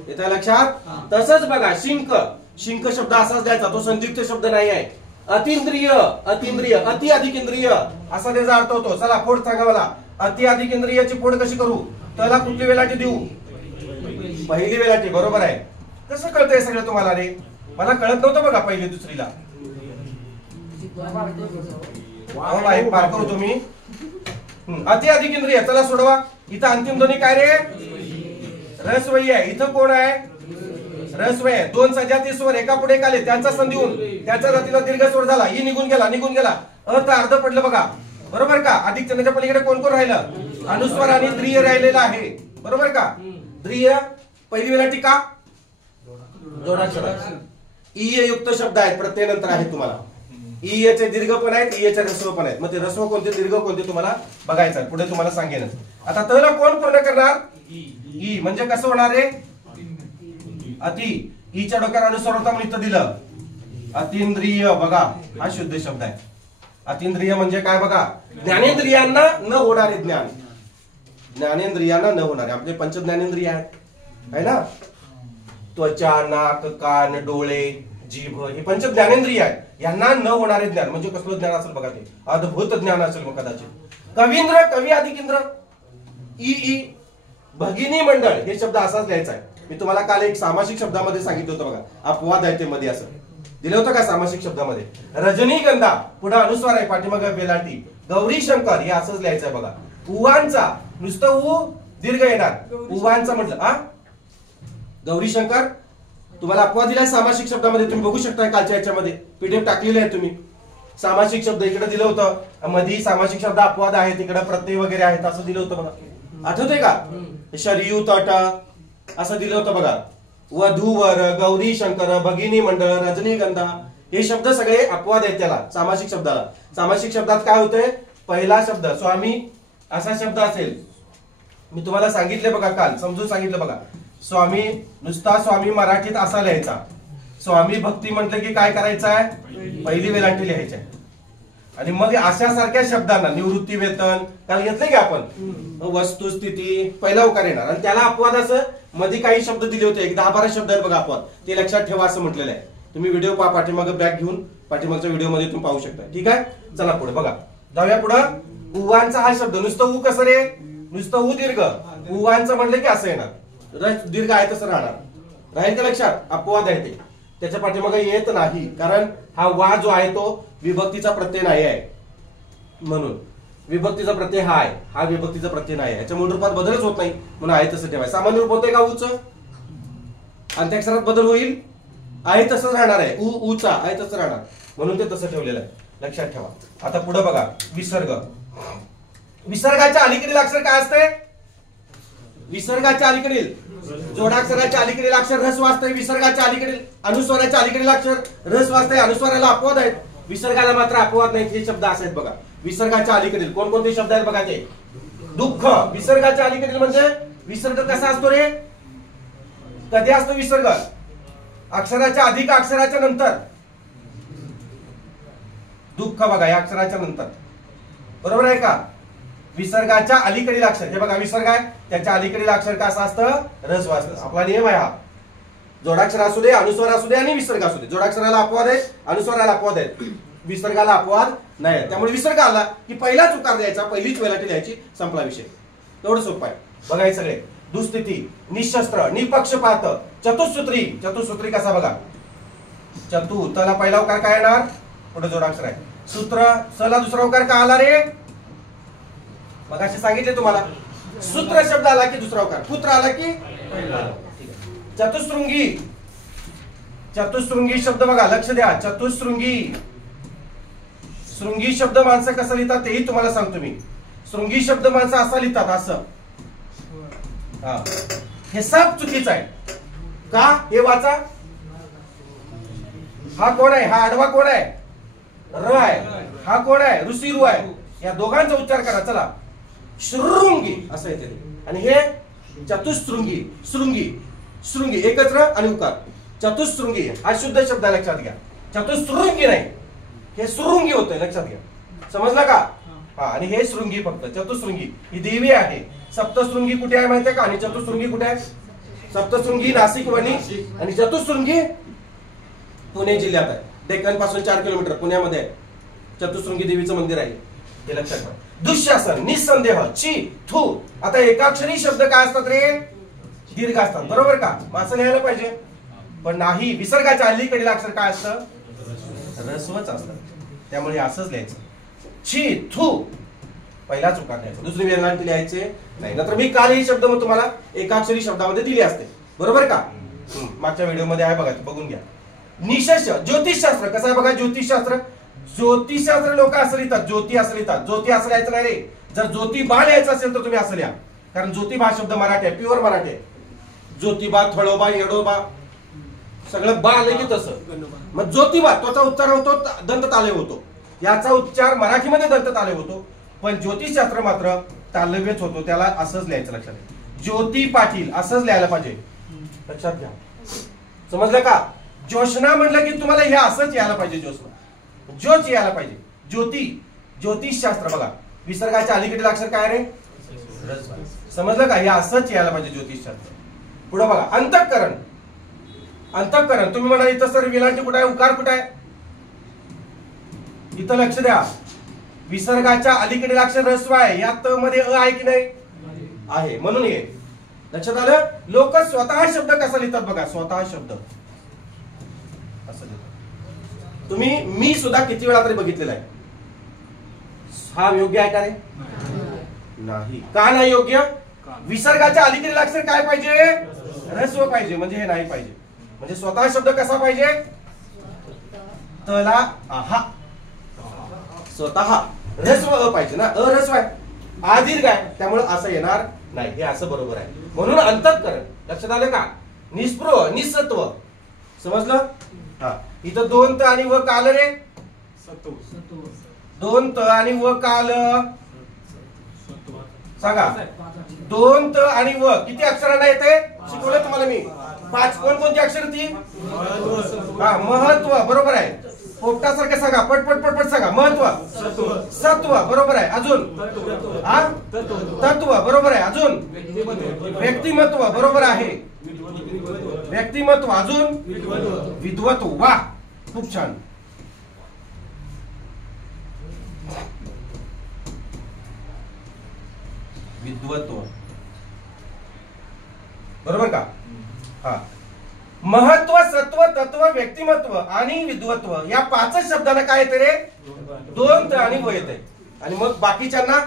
येतं लक्षात? तसंच बघा शिंक. शिंक शब्द असाच द्यायचा, तो संयुक्त शब्द नाही आहे. अतिंद्रिय अतिंद्रिय अति अधिक इंद्रिय असा त्याचा अर्थ होतो. चला फोड सांगा मला. अति अधिक इंद्रियाची फोड कशी करू? त्याला कुठली वेलांटी देऊ? पहिली वेलांटी, बरोबर आहे. कसं कळतंय सगळं तुम्हाला रे? मला कळत नव्हतं बघा पहिली दुसरीला. एक पार करू तुम्ही. अति अधिक इंद्रिय. चला सोडवा. इथं अंतिम दोन्ही काय रे? ऱ्हस्व ई आहे. इथं कोण आहे? ऱ्हस्व आहे. दोन सजाती स्वर एका पुढे आले, त्यांचा संधी होऊन त्याच्या जातीला दीर्घ स्वर झाला. ई निघून गेला, निघून गेला. अ तर अर्ध पडलं बघा, बरोबर का? अधिक चिन्हाच्या पलीकडे कोण कोण राहिलं? अनुस्वार आणि द्रिय राहिलेला आहे, बरोबर का? द्रिय पहिली वेलांटी का? जोडाक्षर. ईय युक्त शब्द आहेत, प्रत्यय नंतर आहेत तुम्हाला. ईयचे दीर्घ पण आहेत, ईयचे ऱ्हस्व पण आहेत. मग ते ऱ्हस्व कोणते दीर्घ कोणते तुम्हाला बघायचं आहे, पुढे तुम्हाला सांगेनच. आता तला कोण पूर्ण करणार? ई. म्हणजे कसं होणार आहे? अति. ईच्या डोक्यावर अनुस्वार होता म्हणून इथं दिलं अतींद्रिय. बघा हा शुद्ध शब्द आहे. अतींद्रिय म्हणजे काय बघा? ज्ञानेंद्रियांना न होणारे ज्ञान. ज्ञानेंद्रियांना न होणारे आपले पंच ज्ञानेंद्रिय आहेत, है ना? त्वचा, नाक, कान, डोळे, जीभ हे पंच ज्ञानेंद्रिय आहेत. यांना न होणारे ज्ञान म्हणजे कसलं ज्ञान असेल बघा? ते अद्भुत ज्ञान असेल मग कदाचित. कवींद्र, कवी अधिक इंद्र. ई. भगिनी मंडळ हे शब्द असाच लिहायचा आहे. मी तुम्हाला काल एक सामासिक शब्दामध्ये सांगितलं होतं बघा, अपवाद आहे ते मध्ये असं दिलं होतं का सामासिक शब्दामध्ये? रजनीगंधा पुढे अनुस्वार आहे, पाठीमागे वेलांटी. गौरी शंकर हे असंच लिहायचं आहे बघा. उवांचा नुसतं उ दीर्घ येणार, उवांचा म्हटलं हा गौरी शंकर. तुम्हाला अपवाद दिलाय सामासिक शब्दामध्ये, तुम्ही बघू शकता कालच्या याच्यामध्ये पीडीएफ टाकलेले आहे तुम्ही. सामासिक शब्द इकडे दिलं होतं, मध्ये सामासिक शब्द अपवाद आहेत, इकडे प्रत्यय वगैरे आहेत असं दिलं होतं बघा, आठवतंय का? शरयू तट असं दिलं होतं बघा. वधूवर, गौरी शंकर, भगिनी मंडळ, रजनीगंधा हे शब्द सगळे अपवाद आहेत त्याला, सामासिक शब्दाला. सामासिक शब्दात काय होतंय? पहिला शब्द स्वामी असा शब्द असेल, मी तुम्हाला सांगितले बघा काल, समजून सांगितलं बघा. स्वामी नुसता स्वामी मराठीत असा लिहायचा. स्वामी भक्ती म्हटलं की काय करायचं आहे? पहिली वेलांटी लिहायची आहे. आणि मग अशा सारख्या शब्दांना निवृत्ती वेतन काल घेतले की आपण, वस्तुस्थिती पहिला उकार येणार. आणि त्याला अपवाद असं मध्ये काही शब्द दिले होते, एक 10-12 शब्द आहेत बघा अपवाद, ते लक्षात ठेवा असं म्हटलेलं आहे. तुम्ही व्हिडिओ पाठीमागे बॅक घेऊन पाठीमागच्या व्हिडिओ मध्ये तुम्ही पाहू शकता. ठीक आहे, चला पुढे बघा, जाऊया पुढे. उवांचा हा शब्द नुसतं उ कसं रे? नुसतं उ दीर्घ. उवांचं म्हटलं की असं येणार, दीर्घ आहे तसं राहणार. राहील का लक्षात? अपवाद आहे ते, त्याच्या पाठीमागे येत नाही, कारण हा वा जो आहे तो विभक्तीचा प्रत्यय नाही आहे. म्हणून विभक्तीचा प्रत्यय हा आहे, हा विभक्तीचा प्रत्यय नाही आहे. याच्या मूळ रूपात बदलच होत नाही, म्हणून आहे तसं ठेवाय. सामान्य रूप होतंय का उच? अंत्याक्षरात बदल होईल, आहे तसंच राहणार आहे. उचा आहे तसं राहणार, म्हणून ते तसं ठेवलेलं आहे, लक्षात ठेवा. आता पुढे बघा, विसर्ग. विसर्गाच्या अलीकडील अक्षर काय असते? विसर्गाच्या अलीकडील जोडाक्षराच्या अलीकडील अक्षर ऱ्हस्व असते. विसर्गाच्या अलीकडील अनुस्वाराच्या अलीकडील अक्षर ऱ्हस्व असते. अनुस्वाराला अपवाद आहेत, विसर्गाला मात्र अपवाद नाहीत. हे शब्द असे आहेत बघा. विसर्गाच्या अलीकडील कोणकोणते शब्द आहेत बघा ते? दुःख. विसर्गाच्या अलीकडील म्हणजे विसर्ग कसा असतो रे? कधी असतो विसर्ग? अक्षराच्या अधिक अक्षराच्या नंतर. दुःख बघा या अक्षराच्या नंतर, बरोबर आहे का? विसर्गाच्या अलीकडील अक्षर हे बघा, विसर्ग आहे त्याच्या अलीकडील अक्षर कसं असतं? ऱ्हस्व असतं. आपला नियम आहे हा. जोडाक्षर असू दे, अनुस्वार असू दे आणि विसर्ग असू दे. जोडाक्षराला अपवाद आहे, अनुस्वाराला अपवाद आहे, विसर्गाला अपवाद नाही. त्यामुळे विसर्ग आला की पहिलाच उकार द्यायचा, पहिलीच वेलांटी द्यायची, संपला विषय. तेवढं सोपं आहे बघा. हे सगळे दुस्थिती, निशस्त्र, निपक्षपात, चतुसूत्री. चतुसूत्री कसा बघा? चतु तला पहिला उकार काय येणार? पुढे जोडाक्षर आहे. सूत्र सला दुसरा उकार का आला रे? मगाशी सांगितले तुम्हाला, सूत्र शब्द आला की दुसरा उकार, पुत्र आला की पहिला. चतुशृंगी. चतुशृंगी शब्द बघा, लक्ष द्या. चतुशृंगी, शृंगी शब्द माणसं कसं लिहितात तेही तुम्हाला सांगतो मी. शृंगी शब्द माणसं असा लिहितात, असं. हा, हे सब चुकीचं आहे का? हे वाचा. हा कोण आहे? हा आडवा कोण आहे? र आहे. हा कोण आहे? ऋषी रु आहे. या दोघांचा उच्चार करा. चला, शृंगी असं येते. आणि हे चतुशृंगी. शृंगी, शृंगी एकच र आणि उकार. चतुशृंगी हा शुद्ध शब्द आहे, लक्षात घ्या. चतुशृंगी नाही, हे शृंगी होतंय, लक्षात घ्या. समजलं का? हा, आणि हे शृंगी फक्त. चतुशृंगी ही देवी आहे. सप्तशृंगी कुठे आहे माहितीये का? आणि चतुशृंगी कुठे आहे? सप्तशृंगी नाशिक वणी आणि चतुशृंगी पुणे जिल्ह्यात आहे. डेक्कन पासून 4 किलोमीटर पुण्यामध्ये आहे. चतुशृंगी देवीचं मंदिर आहे, हे लक्षात घ्या. दुःशासन, निसंदेह, ची, थू. आता एकाक्षरी शब्द काय असतात रे? दीर्घ असतात, बरोबर का? असं लिहायला पाहिजे, पण नाही. विसर्गाच्या अलीकडील अक्षर काय असतं? ऱ्हस्वच असतं. त्यामुळे असंच लिहायचं. छी, थू पहिलाच उकार द्यायचा, दुसरी वेलांटी लिहायचे नाही. नंतर मी काल हे शब्द मग तुम्हाला एकाक्षरी शब्दामध्ये दिले असते, बरोबर का? मागच्या व्हिडिओ मध्ये आहे बघा, बघून घ्या. निशस्य, ज्योतिषशास्त्र कसं आहे बघा? ज्योतिषशास्त्र ज्योतिषशास्त्र लोक असं लिहितात, ज्योती असं लिहितात. ज्योती असं लिहायचं नाही रे. जर ज्योतिबा लिहायचं असेल तर तुम्ही असं लिहा, कारण ज्योतिबा शब्द मराठी आहे, प्युअर मराठी आहे. ज्योतिबा, थळोबा, येडोबा सगळं बा आलं की तसं. मग ज्योतिबा त्याचा उच्चार होतो दंत तालव्य होतो, याचा उच्चार मराठीमध्ये दंत तालव्य होतो, पण ज्योतिषशास्त्र मात्र तालव्यच होतो. त्याला असंच लिहायचं, लक्षात घ्या. ज्योती पाटील असंच लिहायला पाहिजे, लक्षात घ्या. समजलं का? ज्योत्स्ना म्हटलं की तुम्हाला हे असंच यायला पाहिजे, ज्योत्स्ना ज्योत यायला पाहिजे. ज्योती, ज्योतिषशास्त्र बघा, विसर्गाच्या अलीकडील अक्षर काय रे? समजलं का? हे असंच यायला पाहिजे ज्योतिषशास्त्र. पुढे बघा, अंतःकरण. अंतःकरण तुम्ही म्हणा इथं सर विलांटी कुठे आहे, उकार कुठे आहे? इथं लक्ष द्या, विसर्गाच्या अलीकडील अक्षर ह्रस्व आहे, या त मध्ये अ आहे की नाही? आहे, म्हणून हे लक्षात आलं. लोक स्वतः शब्द कसा लिहितात बघा, स्वतः शब्द असं लिहितात. तुम्ही मी सुद्धा किती वेळा तरी बघितलेला आहे. हा योग्य आहे का रे? नाही. का नाही योग्य? विसर्गाच्या अलीकडील अक्षर काय पाहिजे? ह्रस्व पाहिजे, म्हणजे हे नाही पाहिजे. म्हणजे स्वतः शब्द कसा पाहिजे? तला आहा, स्वतः ह्रस्व अ पाहिजे ना, अह्रस्व आहे, आ दीर्घ आहे, त्यामुळे असं येणार नाही. हे असं बरोबर आहे. म्हणून अंतःकरण. लक्षात आलं का? निस्पृह, निसत्व. समजलं? हा. इथं दोन त आणि व काल रे, दोन त आणि व काल सांगा. दोन त आणि व किती अक्षरांना येते? शिकवलं तुम्हाला मी. 5. कोणकोणती अक्षर ती? हा, महत्व. बरोबर आहे. पोपटासारखं सांगा, पटपट पटपट सांगा. महत्व, सत्व. बरोबर आहे. अजून तत्व. बरोबर आहे. अजून व्यक्तिमत्व. बरोबर आहे. व्यक्तिमत्व. अजून विद्वत्व. वा, खूप छान. विद्वत्व. बरोबर का? हा. महत्व, सत्व, तत्व, व्यक्तिमत्व आणि विद्वत्व या 5 शब्दांना काय येते रे? 2 त आणि व येते. आणि मग बाकीच्यांना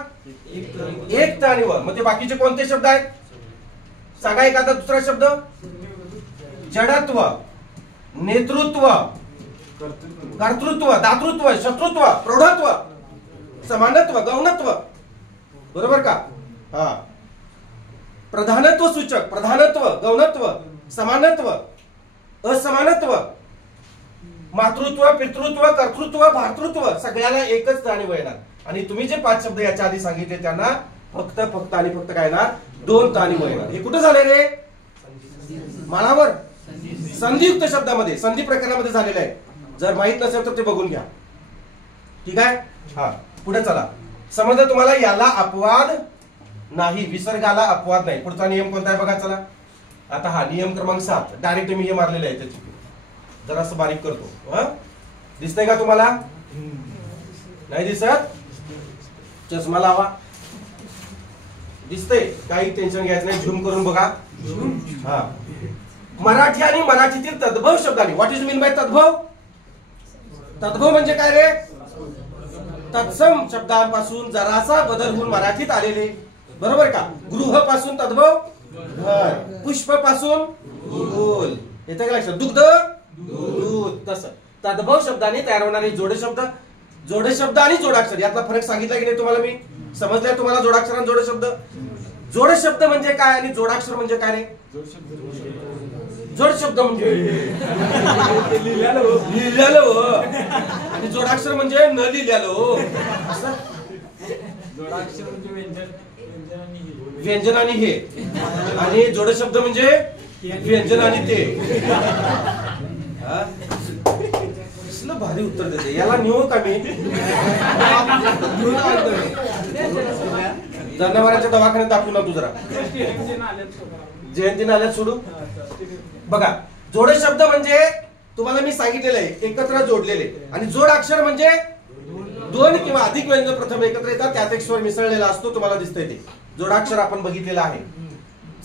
1 त आणि व. मग ते बाकीचे कोणते शब्द आहेत सांगा? एखादा दुसरा शब्द. जडत्व, नेतृत्व, कर्तृत्व, दातृत्व, शत्रुत्व, प्रौढत्व, समानत्व, गौणत्व. बरोबर का? हा. प्रधानत्व सूचक, प्रधानत्व, गौणत्व, समानत्व, असमानत्व, मातृत्व, पितृत्व, कर्तृत्व, भातृत्व सगळ्याला एकच त आणि व येणार. आणि तुम्ही जे 5 शब्द याच्या आधी सांगितले त्यांना फक्त आणि फक्त काय येणार? 2 त आणि व येणार. हे कुठे झाले रे? माळावर संधियुक्त शब्दामध्ये, संधी प्रकरणामध्ये झालेलं आहे. जर माहित नसेल तर ते बघून घ्या. ठीक आहे? हा. पुढे चला. समजलं तुम्हाला? याला अपवाद नाही, विसर्गाला अपवाद नाही. पुढचा नियम कोणता आहे बघा. चला आता हा नियम क्रमांक 7. डायरेक्ट मी हे मारलेलं आहे, त्याची जरा असं बारीक करतो. दिसतंय का तुम्हाला? नाही दिसत? चष्मा लावा. दिसतंय? काही टेन्शन घ्यायचं नाही, झूम करून बघा. हा. मराठी आणि मराठीतील तद्भव शब्दांनी. व्हॉट इज मीन बाय तद्भव? तद्भव म्हणजे काय रे? तत्सम शब्दांपासून जरासा बदल होऊन मराठीत आलेले. बरोबर का? गृह पासून तद्भव घर, पुष्प पासून फूल. येतं का लक्षात? दुग्ध, दूध. तसं तद्भव शब्दाने तयार होणारे जोडशब्द. जोडशब्द आणि जोडाक्षर यातला फरक सांगितला की नाही तुम्हाला मी? समजलंय तुम्हाला जोडाक्षर आणि जोडशब्द? जोडशब्द म्हणजे काय आणि जोडाक्षर म्हणजे काय रे? जोडशब्द म्हणजे लिहिलेलं आणि जोडाक्षर म्हणजे न लिहिलेलं. जोडाक्षर म्हणजे व्यंजन आणि हे, आणि जोडशब्द म्हणजे व्यंजन आणि ते. कसलं भारी उत्तर देते. याला नेऊ का मी? जनावरांच्या दवाखान्यात दाखवू ना तू जरा. जयंती नाल्यात सोडू. बघा, जोडशब्द म्हणजे तुम्हाला मी सांगितलेलं आहे एकत्र जोडलेले. आणि जोडाक्षर म्हणजे 2 किंवा अधिक व्यंजन प्रथम एकत्र येतात, त्यात एक स्वर मिसळलेला असतो. तुम्हाला दिसतंय ते जोडाक्षर आपण बघितलेलं आहे.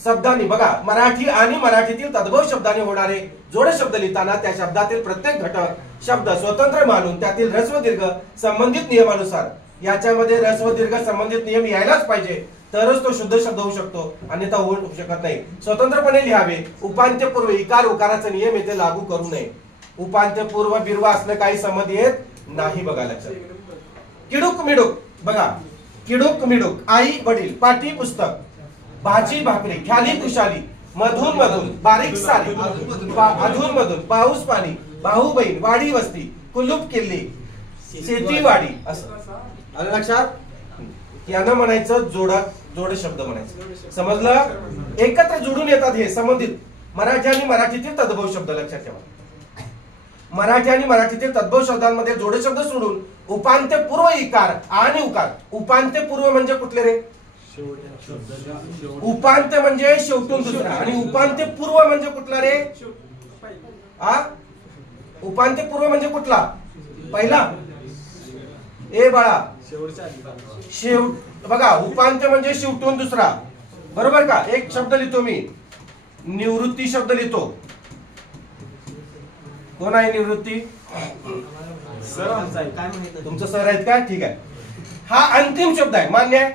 शब्दांनी बघा, मराठी आणि मराठीतील तद्भव शब्दांनी होणारे जोडशब्द लिहिताना त्या शब्दातील प्रत्येक घटक शब्द स्वतंत्र मानून त्यातील ह्रस्व दीर्घ संबंधित नियमानुसार, याच्यामध्ये ह्रस्व दीर्घ संबंधित नियम यायलाच पाहिजे, तरच तो शुद्ध शब्द होऊ शकतो, अन्यथा होऊ शकत नाही. स्वतंत्रपणे लिहावे. उपांत्यपूर्व इकार उकाराचा नियम येथे लागू करू नये. उपांत्यपूर्व बिर्व असणं काही संबंध येत नाही बघा लक्षात. किडूक मिडूक बघा, किडूक मिडूक आई वडील, पाटी पुस्तक, भाजी भाकरी, ख्याली खुशाली, मधून मधून, बारीक सारी, अधून मधून, पाऊस पाणी, भाऊ बहीण, वाडी वस्ती, कुलूप किल्ली, शेतीवाडी. असं आलं लक्षात. यानं म्हणायचं जोड शब्द म्हणायचं. समजलं. एकत्र जोडून येतात हे संबंधित मराठी आणि मराठीतील तद्भव शब्द. लक्षात ठेवा, मराठी आणि मराठीतील तद्भव शब्दांमध्ये जोड शब्द सोडून उपांत्यपूर्व इकार आणि उकार. उपांत्यपूर्व म्हणजे कुठले रे? उपांत्य म्हणजे शेवटून दुसरा, आणि उपांत्यपूर्व म्हणजे कुठला रे? उपांत्यपूर्व म्हणजे कुठला? पहिला. ए बाळा, शेवट बघा, उपांत्य म्हणजे शेवटून दुसरा, बरोबर का? एक शब्द लिहितो मी, निवृत्ती शब्द लिहितो. कोण आहे निवृत्ती? तुमचं सर आहेत का? ठीक आहे. हा अंतिम शब्द आहे, मान्य आहे.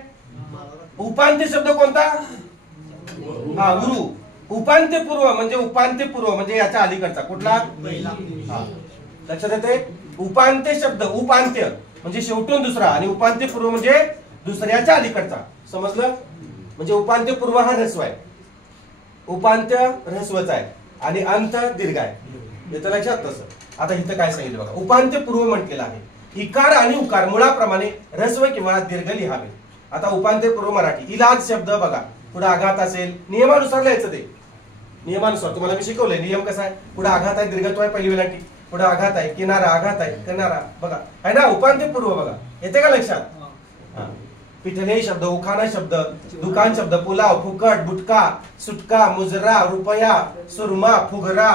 उपांत्य शब्द कोणता? हा, गुरु. उपांत्यपूर्व म्हणजे याच्या अलीकडचा कुठला? लक्षात येते. उपांत्य शब्द, उपांत्य म्हणजे शेवटून दुसरा, आणि उपांत्यपूर्व म्हणजे दुसऱ्याच्या अलीकडचा. समजलं. म्हणजे उपांत्यपूर्व हा ऱ्हस्व आहे, उपांत्य ऱ्हस्वच आहे, आणि अंत दीर्घ आहे. येतं लक्षात. तसं आता इथं काय सांगितलं बघा, उपांत्यपूर्व म्हटलेलं आहे. इकार आणि उकार मुळाप्रमाणे ऱ्हस्व किंवा दीर्घ लिहावे. आता उपांत्यपूर्व मराठी. इलाज शब्द बघा, पुढे आघात असेल, नियमानुसार लिहायचं. ते नियमानुसार तुम्हाला मी शिकवलंय. नियम कसा आहे? पुढे आघात आहे, दीर्घत्व आहे, पहिली वेलांटी, पुढे आघात आहे, किनारा, आघात आहे, किनारा, बघा आहे ना. उपांत्यपूर्व बघा, येते का लक्षात? पिठले शब्द, उखाणा शब्द, दुकान शब्द, पुलाव, फुकट, बुटका, सुटका, मुजरा, रुपया, सुरमा, फुगरा,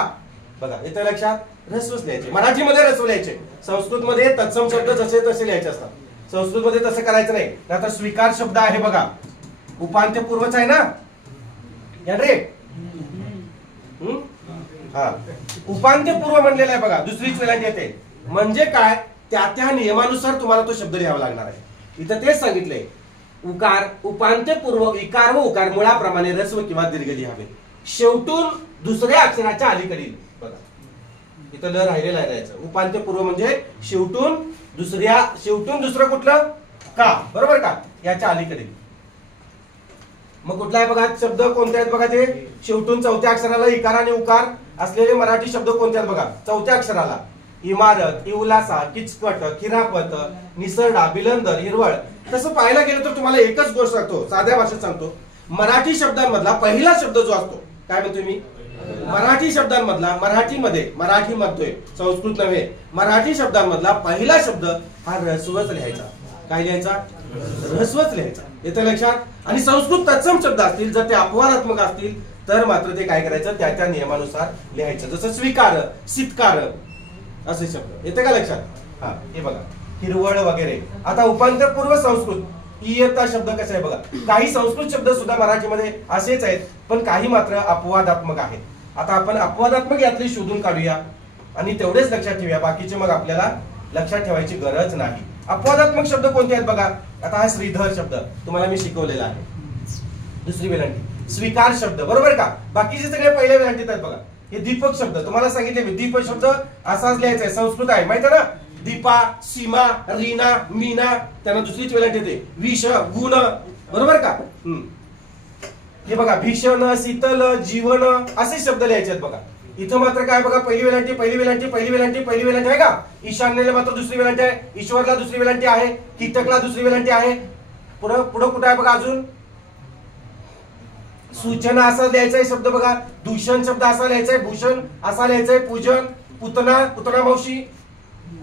बघा येते लक्षात. ऱ्हस्वच लिहायचे. मराठीमध्ये ऱ्हस्व लिहायचे. संस्कृत मध्ये तत्सम शब्द जसे तसे लिहायचे असतात. संस्कृत मध्ये तसं करायचं नाही. आता स्वीकार शब्द आहे बघा, उपांत्यपूर्वच आहे ना रे? हा, उपांत्यपूर्व म्हणलेला आहे बघा, दुसरीच वेलांटी येते. म्हणजे काय? त्या नियमानुसार तुम्हाला तो शब्द लिहावा लागणार आहे. इथं तेच सांगितलंय. उकार, उपांत्यपूर्व इकार व उकार मुळाप्रमाणे ऱ्हस्व किंवा दीर्घ लिहावे. शेवटून दुसऱ्या अक्षराच्या अलीकडील. बघा इथं ल राहिलेला आहे त्याचं. उपांत्यपूर्व म्हणजे शेवटून दुसरं कुठलं? का, बरोबर का? याच्या अलीकडील. मग कुठला आहे बघा शब्द? कोणते आहेत बघा ते? शेवटून चौथ्या अक्षराला इकार आणि उकार असलेले मराठी शब्द कोणते आहेत बघा? चौथ्या अक्षराला. इमारत, इवलासा, किचकट, खिरापत, निसरडा, बिलंदर, हिरवळ. तसं पाहायला गेलं तर तुम्हाला एकच गोष्ट सांगतो, साध्या भाषेत सांगतो. मराठी शब्दांमधला पहिला शब्द जो असतो, काय म्हणतोय मी? मराठी शब्दांमधला, मराठी म्हणतोय, संस्कृत नव्हे. मराठी शब्दांमधला पहिला शब्द हा ऱ्हस्वच लिहायचा. काय लिहायचा? ऱ्हस्वच लिहायचा. येतं लक्षात. आणि संस्कृत तत्सम शब्द असतील, जर ते अपवादात्मक असतील तर मात्र ते काय करायचं? त्या नियमानुसार लिहायचं. जसं स्वीकार, सितकार असे शब्द. येते का लक्षात? हा, हे बघा हिरवळ वगैरे. आता उपांत्यपूर्व संस्कृत इयत्ता शब्द कसा आहे बघा. काही संस्कृत शब्द सुद्धा मराठीमध्ये असेच आहेत, पण काही मात्र अपवादात्मक आहेत. आता आपण अपवादात्मक यातले शोधून काढूया आणि तेवढेच लक्षात ठेवूया. बाकीचे मग आपल्याला लक्षात ठेवायची गरज नाही. अपवादात्मक शब्द कोणते आहेत बघा. आता हा श्रीधर शब्द तुम्हाला मी शिकवलेला आहे, दुसरी वेलांटी. स्वीकार शब्द, बरोबर का? बाकीचे सगळे पहिल्या वेलांटीत आहेत बघा. हे दीपक शब्द तुम्हाला सांगितले मी. दीप शब्द असाच लिहायचा आहे, संस्कृत आहे, माहिती आहे ना? दीपा, सीमा, रीना, मीना, त्यांना दुसरीच वेलांटी येते. विष, गुण, बरोबर का? हे बघा भीषण, शीतल, जीवन असे शब्द लिहायचे आहेत बघा. इथं मात्र काय बघा, पहिली वेलांटी आहे का? ईशान्येला मात्र दुसरी वेलांटी आहे, ईश्वरला दुसरी वेलांटी आहे, कीटकला दुसरी वेलांटी आहे. पुढं कुठं आहे बघा अजून? सूचना असा लिहायचा आहे शब्द बघा. दूषण शब्द असा लिहायचा आहे, भूषण असा लिहायचा आहे, पूजन, पुतना मावशी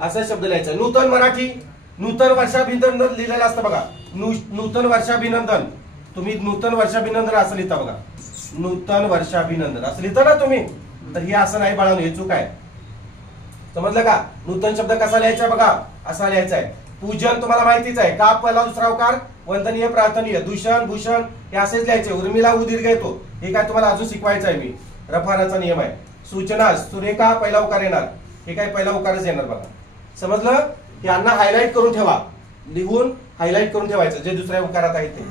असा शब्द लिहायचा. नूतन मराठी, नूतन वर्षाभिनंदन लिहिलेलं असतं बघा. नूतन वर्षाभिनंदन, तुम्ही नूतन वर्षाभिनंदन असं लिहिता बघा. नूतन वर्षाभिनंदन असं लिहिता ना तुम्ही, तर हे असं नाही बाळांनो, हे चूक आहे. समजलं का? नूतन शब्द कसा लिहायचा बघा, असा लिहायचा आहे. पूजन तुम्हाला माहितीच आहे, का पहिला दुसरा उकार, वंदनीय, प्रार्थनीय. दूषण, भूषण हे असेच लिहायचे. उर्मिला उदीर्घ येतो, हे काय तुम्हाला अजून शिकवायचं आहे मी. रफाराचा नियम आहे. सूचना, सुरेखा पहिला उकार येणार, हे काय पहिला उकारच येणार बघा. समजलं? यांना हायलाइट करून ठेवा, लिहून हायलाइट करून ठेवायचं जे दुसऱ्या उकारात आहेत ते.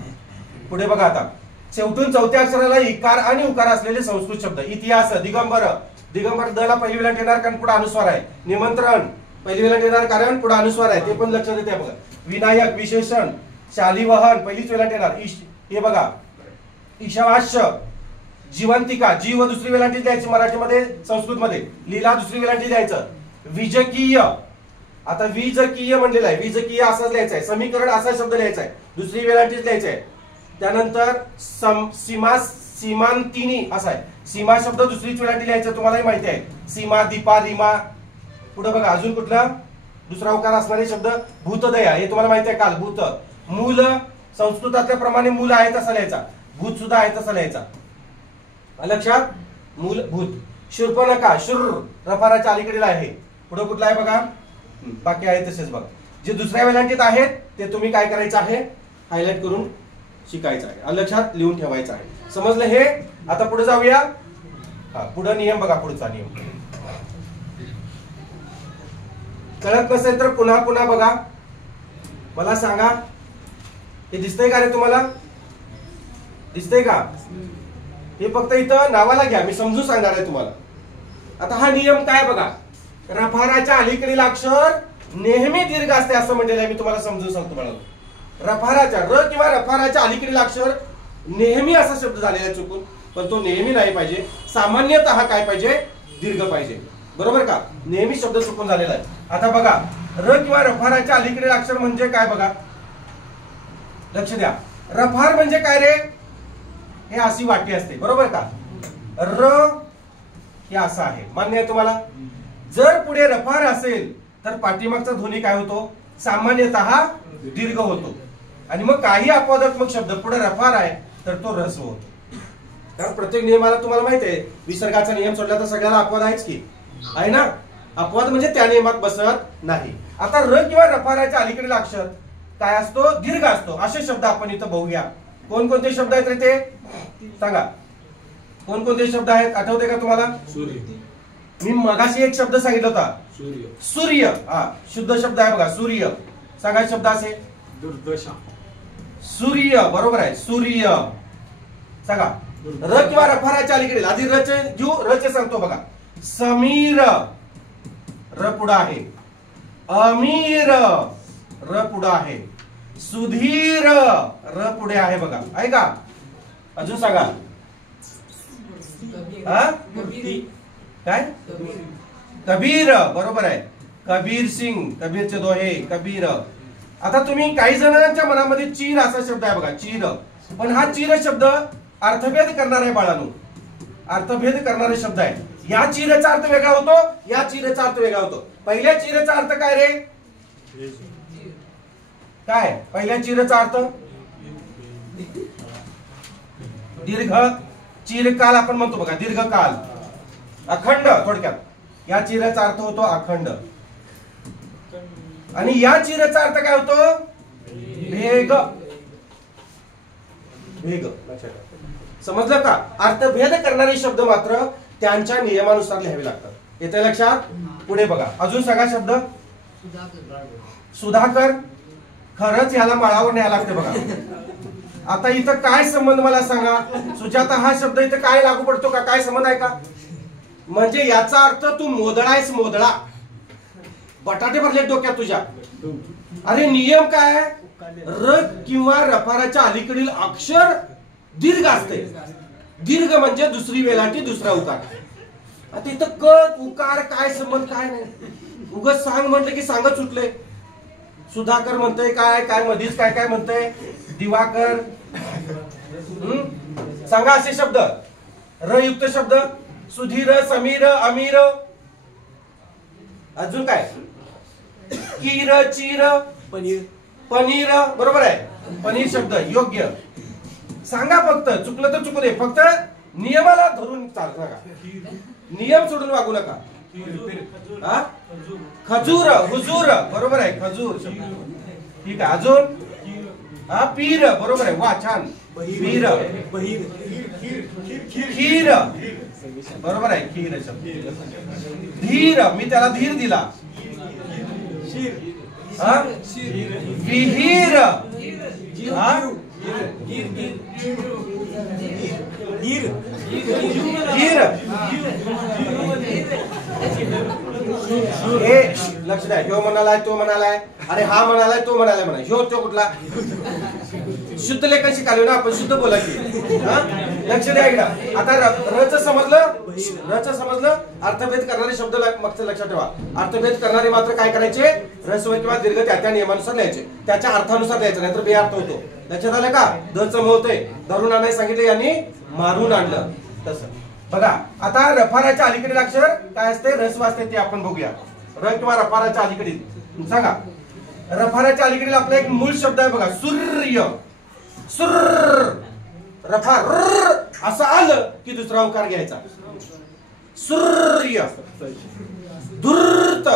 पुढे बघा आता, शेवटून चौथ्या अक्षराला इकार आणि उकार असलेले संस्कृत शब्द. इतिहास, दिगंबर द ला पहिली वेलांटी येणार कारण पुढे अनुस्वार आहे. निमंत्रण पहिली वेलांटी येणार कारण पुढे अनुस्वार आहे, ते पण लक्षात येते बघा. विनायक, विशेषण, शालिवाहन पहिलीच वेलांटी येणार. हे बघा ईशावास्य, जिवंतिका, जीव दुसरी वेलांटी द्यायची मराठीमध्ये, संस्कृतमध्ये. लीला दुसरी वेलांटी द्यायचं. विजकीय, आता वीजकीय म्हणलेलं आहे, वीजकीय असाच लिहायचं आहे. समीकरण असा शब्द लिहायचा आहे, दुसरी वेलांटीच लिहायचं आहे. त्यानंतर सीमा, सीमांतिनी असा आहे. सीमा शब्द दुसरीच वेलांटी लिहायचं, तुम्हालाही माहिती आहे. सीमा, दीपा, रीमा. पुढे बघा अजून कुठला दुसरा उकार असणारे शब्द. भूतदया, हे तुम्हाला माहिती आहे काल. भूत, मूल संस्कृतातल्या प्रमाणे मूल आहे तसा लिहायचा, भूत सुद्धा आहे तसा लिहायचा. लक्षात, मूल भूत. शूर्पणखा, शुर रफाराच्या अलीकडील आहे. पुढे कुठला आहे बघा, बाकी आहे तसेच बघा. जे दुसऱ्या वेलांटीत आहेत ते तुम्ही काय करायचं आहे, हायलाइट करून शिकायचं आहे, लक्षात लिहून ठेवायचं आहे. समजलं हे? आता पुढे जाऊया. पुढे नियम बघा, पुढचा नियम कळत नसेल तर पुन्हा पुन्हा बघा, मला सांगा. हे दिसतंय का रे तुम्हाला? दिसतंय का? हे फक्त इथं नावाला घ्या, मी समजून सांगणार आहे तुम्हाला. आता हा नियम काय बघा, रफाराच्या अलीकडील अक्षर नेहमी दीर्घ असते असं म्हणलेलं आहे. मी तुम्हाला समजून सांगतो बाळा. रफाराच्या, र किंवा रफाराच्या अलीकडील अक्षर नेहमी असा शब्द झालेला आहे चुकून, पण तो नेहमी नाही पाहिजे. सामान्यतः काय पाहिजे, दीर्घ पाहिजे. बरोबर का? नेहमी शब्द चुकून झालेला आहे. आता बघा, र किंवा रफाराच्या अलीकडील अक्षर म्हणजे काय बघा, लक्ष द्या. रफार म्हणजे काय रे, हे अशी वाटी असते. बरोबर का? र हे असं आहे, मान्य आहे तुम्हाला? जर पुढे रफार असेल तर पाठीमागचा ध्वनी काय होतो, सामान्यतः दीर्घ होतो. आणि मग काही अपवादात्मक शब्द पुढे रफार आहे तर तो ऱ्हस्व होतो. कारण प्रत्येक नियमाला तुम्हाला माहिती आहे, विसर्गाचा नियम सोडला तर सगळ्याला अपवाद आहेच की, आहे ना? अपवाद म्हणजे त्या नियमात बसत नाही. आता र किंवा रफाराच्या अलीकडील अक्षर काय असतो, दीर्घ असतो. असे शब्द आपण इथं बघूया. कोणकोणते शब्द आहेत रे ते सांगा, कोणकोणते शब्द आहेत, आठवते का तुम्हाला? सूर्य. मी मगाशी एक शब्द सांगितला होता, सूर्य. सूर्य. हा शुद्ध शब्द आहे बघा, सूर्य. सांगा शब्द असे. दुर्दशा. सूर्य, बरोबर आहे, सूर्य. सांगा. र किंवा रफाराच्या अलीकडे, आधी रचे घेऊ, रचे सांगतो बघा. समीर, र पुढे आहे. अमीर, र पुढे आहे. सुधीर, र पुढे आहे बघा, आहे का? अजून सांगा. काय? कबीर, बरोबर आहे. कबीर सिंग, कबीरचे दोहे, कबीर. आता तुम्ही काही जणांच्या मनामध्ये चीर असा शब्द आहे बघा, चीर. पण हा चीर शब्द अर्थभेद करणार आहे बाळांनो, अर्थभेद करणारे शब्द आहे. या चीरचा अर्थ वेगळा होतो, या चीरचा अर्थ वेगळा होतो. पहिल्या चीरचा अर्थ काय रे, काय पहिल्या चीरचा अर्थ? दीर्घ, चिरकाल आपण म्हणतो बघा, दीर्घकाल, अखंड. थोडक्यात या चिराचा अर्थ होतो अखंड. आणि या चिराचा अर्थ काय होतो, भेग. भेग, समजलं का? अर्थभेद करणारे शब्द मात्र त्यांच्या नियमानुसार लिहावे लागतात. येते लक्षात? पुढे बघा, अजून सगळा शब्द. सुधाकर, खरंच याला माळावर न्यायला लागते बघा. आता इथं काय संबंध मला सांगा. सुजाता हा शब्द इथं काय लागू पडतो का, काय संबंध आहे का? म्हणजे याचा अर्थ तू मोदळायस, मोदळा. बटाटे भरले डोक्यात तुझ्या. अरे नियम काय, र किंवा रफाराच्या अलीकडील अक्षर दीर्घ असते. दीर्घ म्हणजे दुसरी वेलांटी, दुसरा उकार. आता इथं क उकार काय संबंध, काय नाही. उगाच सांग म्हटलं की सांगत सुटले. सुधाकर म्हणतोय काय, काय मधीच काय काय म्हणतोय, दिवाकर. सांगा असे शब्द, र युक्त शब्द. सुधीर, समीर, अमीर. अजून काय, कीर, चीर, पनीर. पनीर, बरोबर आहे. पनीर शब्द योग्य. सांगा, फक्त चुकलं तर चुकू दे, फक्त नियमाला धरून चालू नका, नियम सोडून वागू नका. खजूर, हुजूर, बरोबर आहे, खजूर. ठीक आहे. अजून हा पीर, बरोबर आहे. वा छान. पीर, खीर, बरोबर आहे. खीर शब्द. धीर, मी त्याला धीर दिला. विहीर, हे लक्ष द्या, ह्यो म्हणालाय तो म्हणालाय, अरे हा म्हणालाय तो म्हणालाय म्हणा, ह्यो तो कुठला? शुद्ध लेखन शिकालो ना आपण, शुद्ध बोला की. लक्ष द्या इकडं. आता रच समजलं, अर्थभेद करणारे शब्द मग लक्षात ठेवा. अर्थभेद करणारे मात्र काय करायचे? ऱ्हस्व किंवा दीर्घ त्या नियमानुसार लिहायचे, त्याच्या अर्थानुसार लिहायचं, नाहीतर बेअर्थ होतो. लक्षात आलं का? द च होतंय, धरून आणायला सांगितले यांनी, मारून आणलं. तसं बघा. आता रफाराच्या अलीकडील अक्षर काय असते? ऱ्हस्व असते, ते आपण बघूया. र किंवा रफाराच्या अलीकडील सांगा. रफाराच्या अलीकडील आपला एक मूळ शब्द आहे बघा, सूर्य. सुर रफा असं आलं की दुसरा उकार घ्यायचा, सूर्य. धूर्त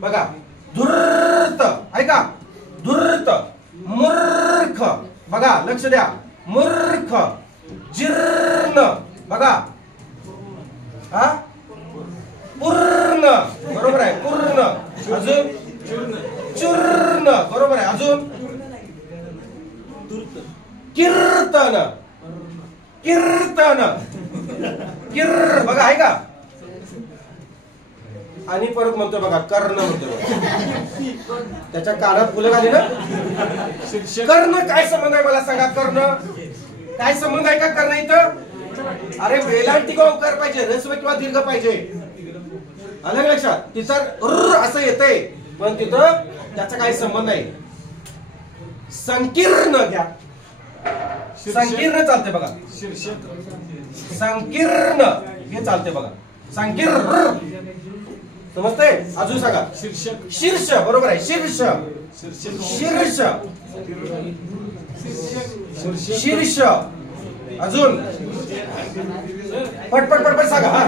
बघा, धूर्त ऐका, धूर्त. मूर्ख बघा, लक्ष द्या, मूर्ख. जीर्ण बघा, हा पूर्ण बरोबर आहे, पूर्ण. अजून चूर्ण बरोबर आहे. अजून कीर्तन, कीर्तन, किर बघा आहे का? आणि परत म्हणतोय बघा, कर्ण म्हणतोय. त्याच्या कानात फुलं घाली ना. कर्ण काय संबंध आहे मला सांगा? कर्ण काय संबंध आहे का कर्ण इथं? अरे वेलांटी का उकार पाहिजे, ऱ्हस्व किंवा दीर्घ पाहिजे. आलं लक्षात? तिथं असं येतंय, पण तिथं त्याचा काही संबंध नाही. संकीर्ण घ्या, संकीर्ण चालते बघा, संकीर्ण हे चालते बघा, संकीर्ण समजतंय. अजून सांगा. शीर्ष बरोबर आहे, शीर्ष, शीर्ष, शीर्ष. अजून पटपट पटपट सांगा. हा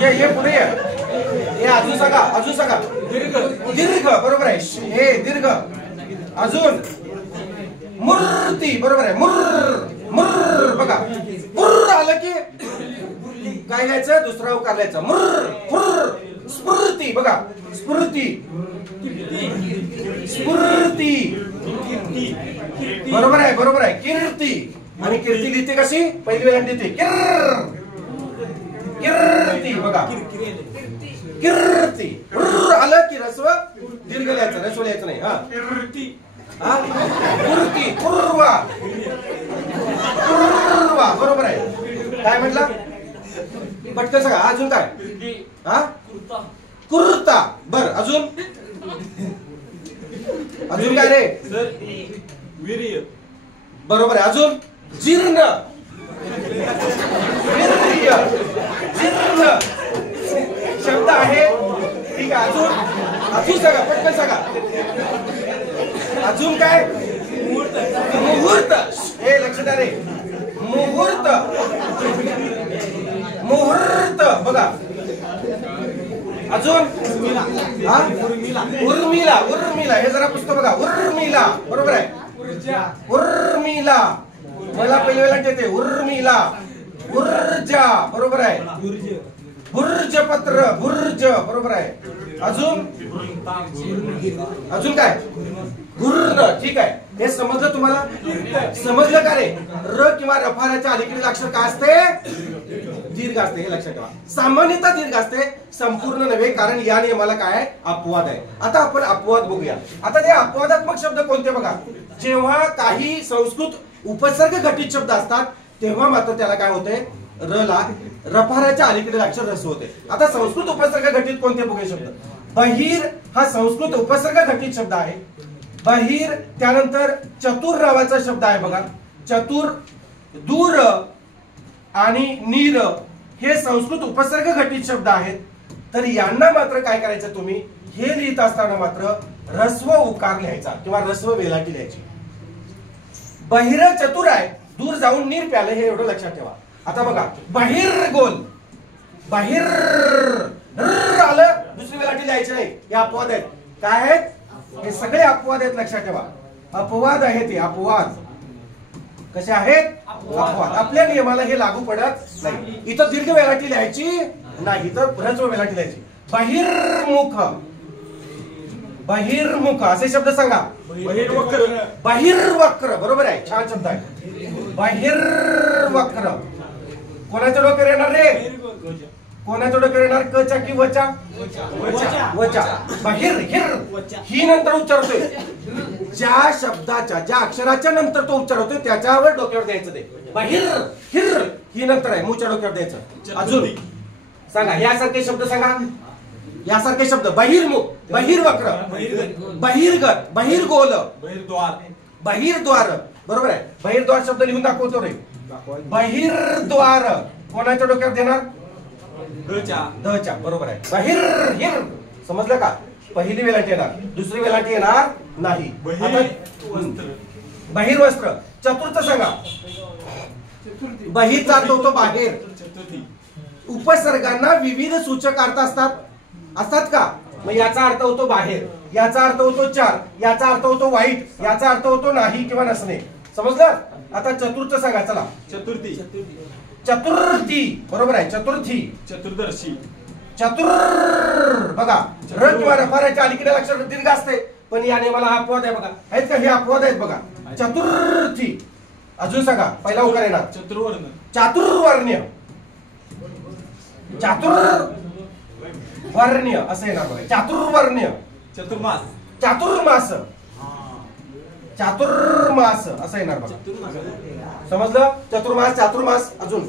ये पुढे ये. हे अजून सांगा, अजून सांगा. दीर्घ बरोबर आहे, हे दीर्घ. अजून मूर्ती बरोबर आहे, मुर मुर बघा. मुर आलं की काय घ्यायचं? दुसरा उकार घ्यायचा, मुर मुर. स्फूर्ती बघा, स्फूर्ती, स्फूर्ती बरोबर आहे, बरोबर आहे. कीर्ती, आणि कीर्ती लिहिते कशी? पहिली वेळा लिहिते किर, कीर्ती बघा, कीर्ती. आलं की ऱ्हस्व दीर्घ लिहायचं, ऱ्हस्व लिहायचं नाही. हा कीर्ती, हा कीर्ती, पूर्वा, पूर्वा बरोबर आहे. काय म्हटलं? पटकन सांगा. अजून काय? हा कुर्ता. बर अजून, अजून काय रे? वीर्य बरोबर आहे. अजून जीर्ण, वीर्य, जीर्ण शब्द आहे, ठीक आहे. अजून, अजून सांगा, पटकन सांगा. अजून काय? मुहूर्त. हे लक्षात आले, मुहूर्त, मुहूर्त बघा. अजून उर्मिला, उर्मिला हे जरा पुस्तक बघा, उर्मिला बरोबर आहे. उर्मिला मला पहिल्या वेळेला येते, उर्मिला. ऊर्जा बरोबर आहे. भुर्जपत्र, भुर्ज बरोबर आहे. अजून, अजून काय? घूर्ण, ठीक आहे. हे समजलं तुम्हाला? समजलं का रे? र किंवा रफाराच्या अलीकडील अक्षर काय असते? दीर्घ असते, हे लक्षात ठेवा. सामान्यतः दीर्घ असते, संपूर्ण नव्हे, कारण या नियमाला काय आहे? अपवाद आहे. आता आपण अपवाद बघूया. आता ते अपवादात्मक शब्द कोणते बघा. जेव्हा काही संस्कृत उपसर्ग घटित शब्द असतात तेव्हा मात्र त्याला काय होते? र ला रफाराच्या अलीकडील अक्षर ऱ्हस्व होते. आता संस्कृत उपसर्ग घटित कोणते बघूया शब्द. बहिर हा संस्कृत उपसर्ग घटित शब्द आहे. बहिर, त्यानंतर चतुर नावाचा शब्द आहे बघा. चतुर, दूर आणि नीर हे संस्कृत उपसर्ग घटित शब्द आहेत. तर यांना मात्र काय करायचं तुम्ही? हे लिहित असताना मात्र ऱ्हस्व उकार लिहायचा किंवा ऱ्हस्व वेलांटी लिहायची. बहिर चतुर आहे, दूर जाऊन नीर प्याले, हे एवढं लक्षात ठेवा. आता बघा, बाहेर गोल, बाहेर आलं, दुसरी वेलांटी लिहायची नाही. हे अपवाद आहेत. काय आहेत? हे सगळे अपवाद आहेत, लक्षात ठेवा. अपवाद आहेत हे, अपवाद. कसे आहेत? अपवाद. आपल्या नियमाला हे लागू पडत नाही. इथं दीर्घ वेलांटी लिहायची नाही, इथं ऱ्हस्व वेलांटी लिहायची. बहिर्मुख, बहिर्मुख असे शब्द सांगा. बहिर्वक्र, बहिर्वक्र बरोबर आहे, छान शब्द आहे. बहिर्वक्र, कोणाच्या डोक्यावर येणार रे? कोणाच्या डोक्यावर येणार? कचा की वचा? वचा. बाहेर हिर ही नंतर उच्चार होतोय. ज्या शब्दाच्या ज्या अक्षराच्या नंतर तो उच्चार होतोय त्याच्यावर डोक्यावर द्यायचं ते. बाहेर हिर ही नंतर आहे, मूच्या डोक्यावर द्यायचं. अजून सांगा यासारखे शब्द सांगा. यासारखे शब्द बहिर्मुख, बहिर्वक्र, बहिर्गत, बहिर्गोल, बहिर्द्वार. बरोबर आहे. बहिर्द्वार शब्द लिहून दाखवतो रे. बहिर्द्वार कोणाच्या डोक्यावर देणार? दच्या. बरोबर आहे. बाहेर हिर समजलं का? पहिली वेलांटी येणार, दुसरी वेलांटी येणार नाही. बहिर्वस्त्र. चतुर्थ सांगा. बहिरचा अर्थ होतो बाहेर. उपसर्गांना विविध सूचक अर्थ असतात का? मग याचा अर्थ होतो बाहेर, याचा अर्थ होतो चार, याचा अर्थ होतो वाईट, याचा अर्थ होतो नाही किंवा नसणे. समजलं? आता चतुर्थ सांगा. चला. चतुर्थी. चतुर्थी. बरोबर आहे. चतुर्थी. चतुर्दशी. चतुर बघा र किंवा रफाऱ्याच्या अलीकडे अक्षर दीर्घ असते, पण या नियमाला हा अपवाद आहे बघा. आहेत का? हे अपवाद आहेत बघा. चतुर्थी. अजून सांगा. पहिला उकार येणार चतुर्वर्ण. चातुर्वर्ण्य. चातुर्वर्ण्य असं येणार बघा. चातुर्वर्ण्य. चतुर्मास. चातुर्मास. चातुर्मास असं येणार बघा. समजलं? चतुर्मास, चातुर्मास. अजून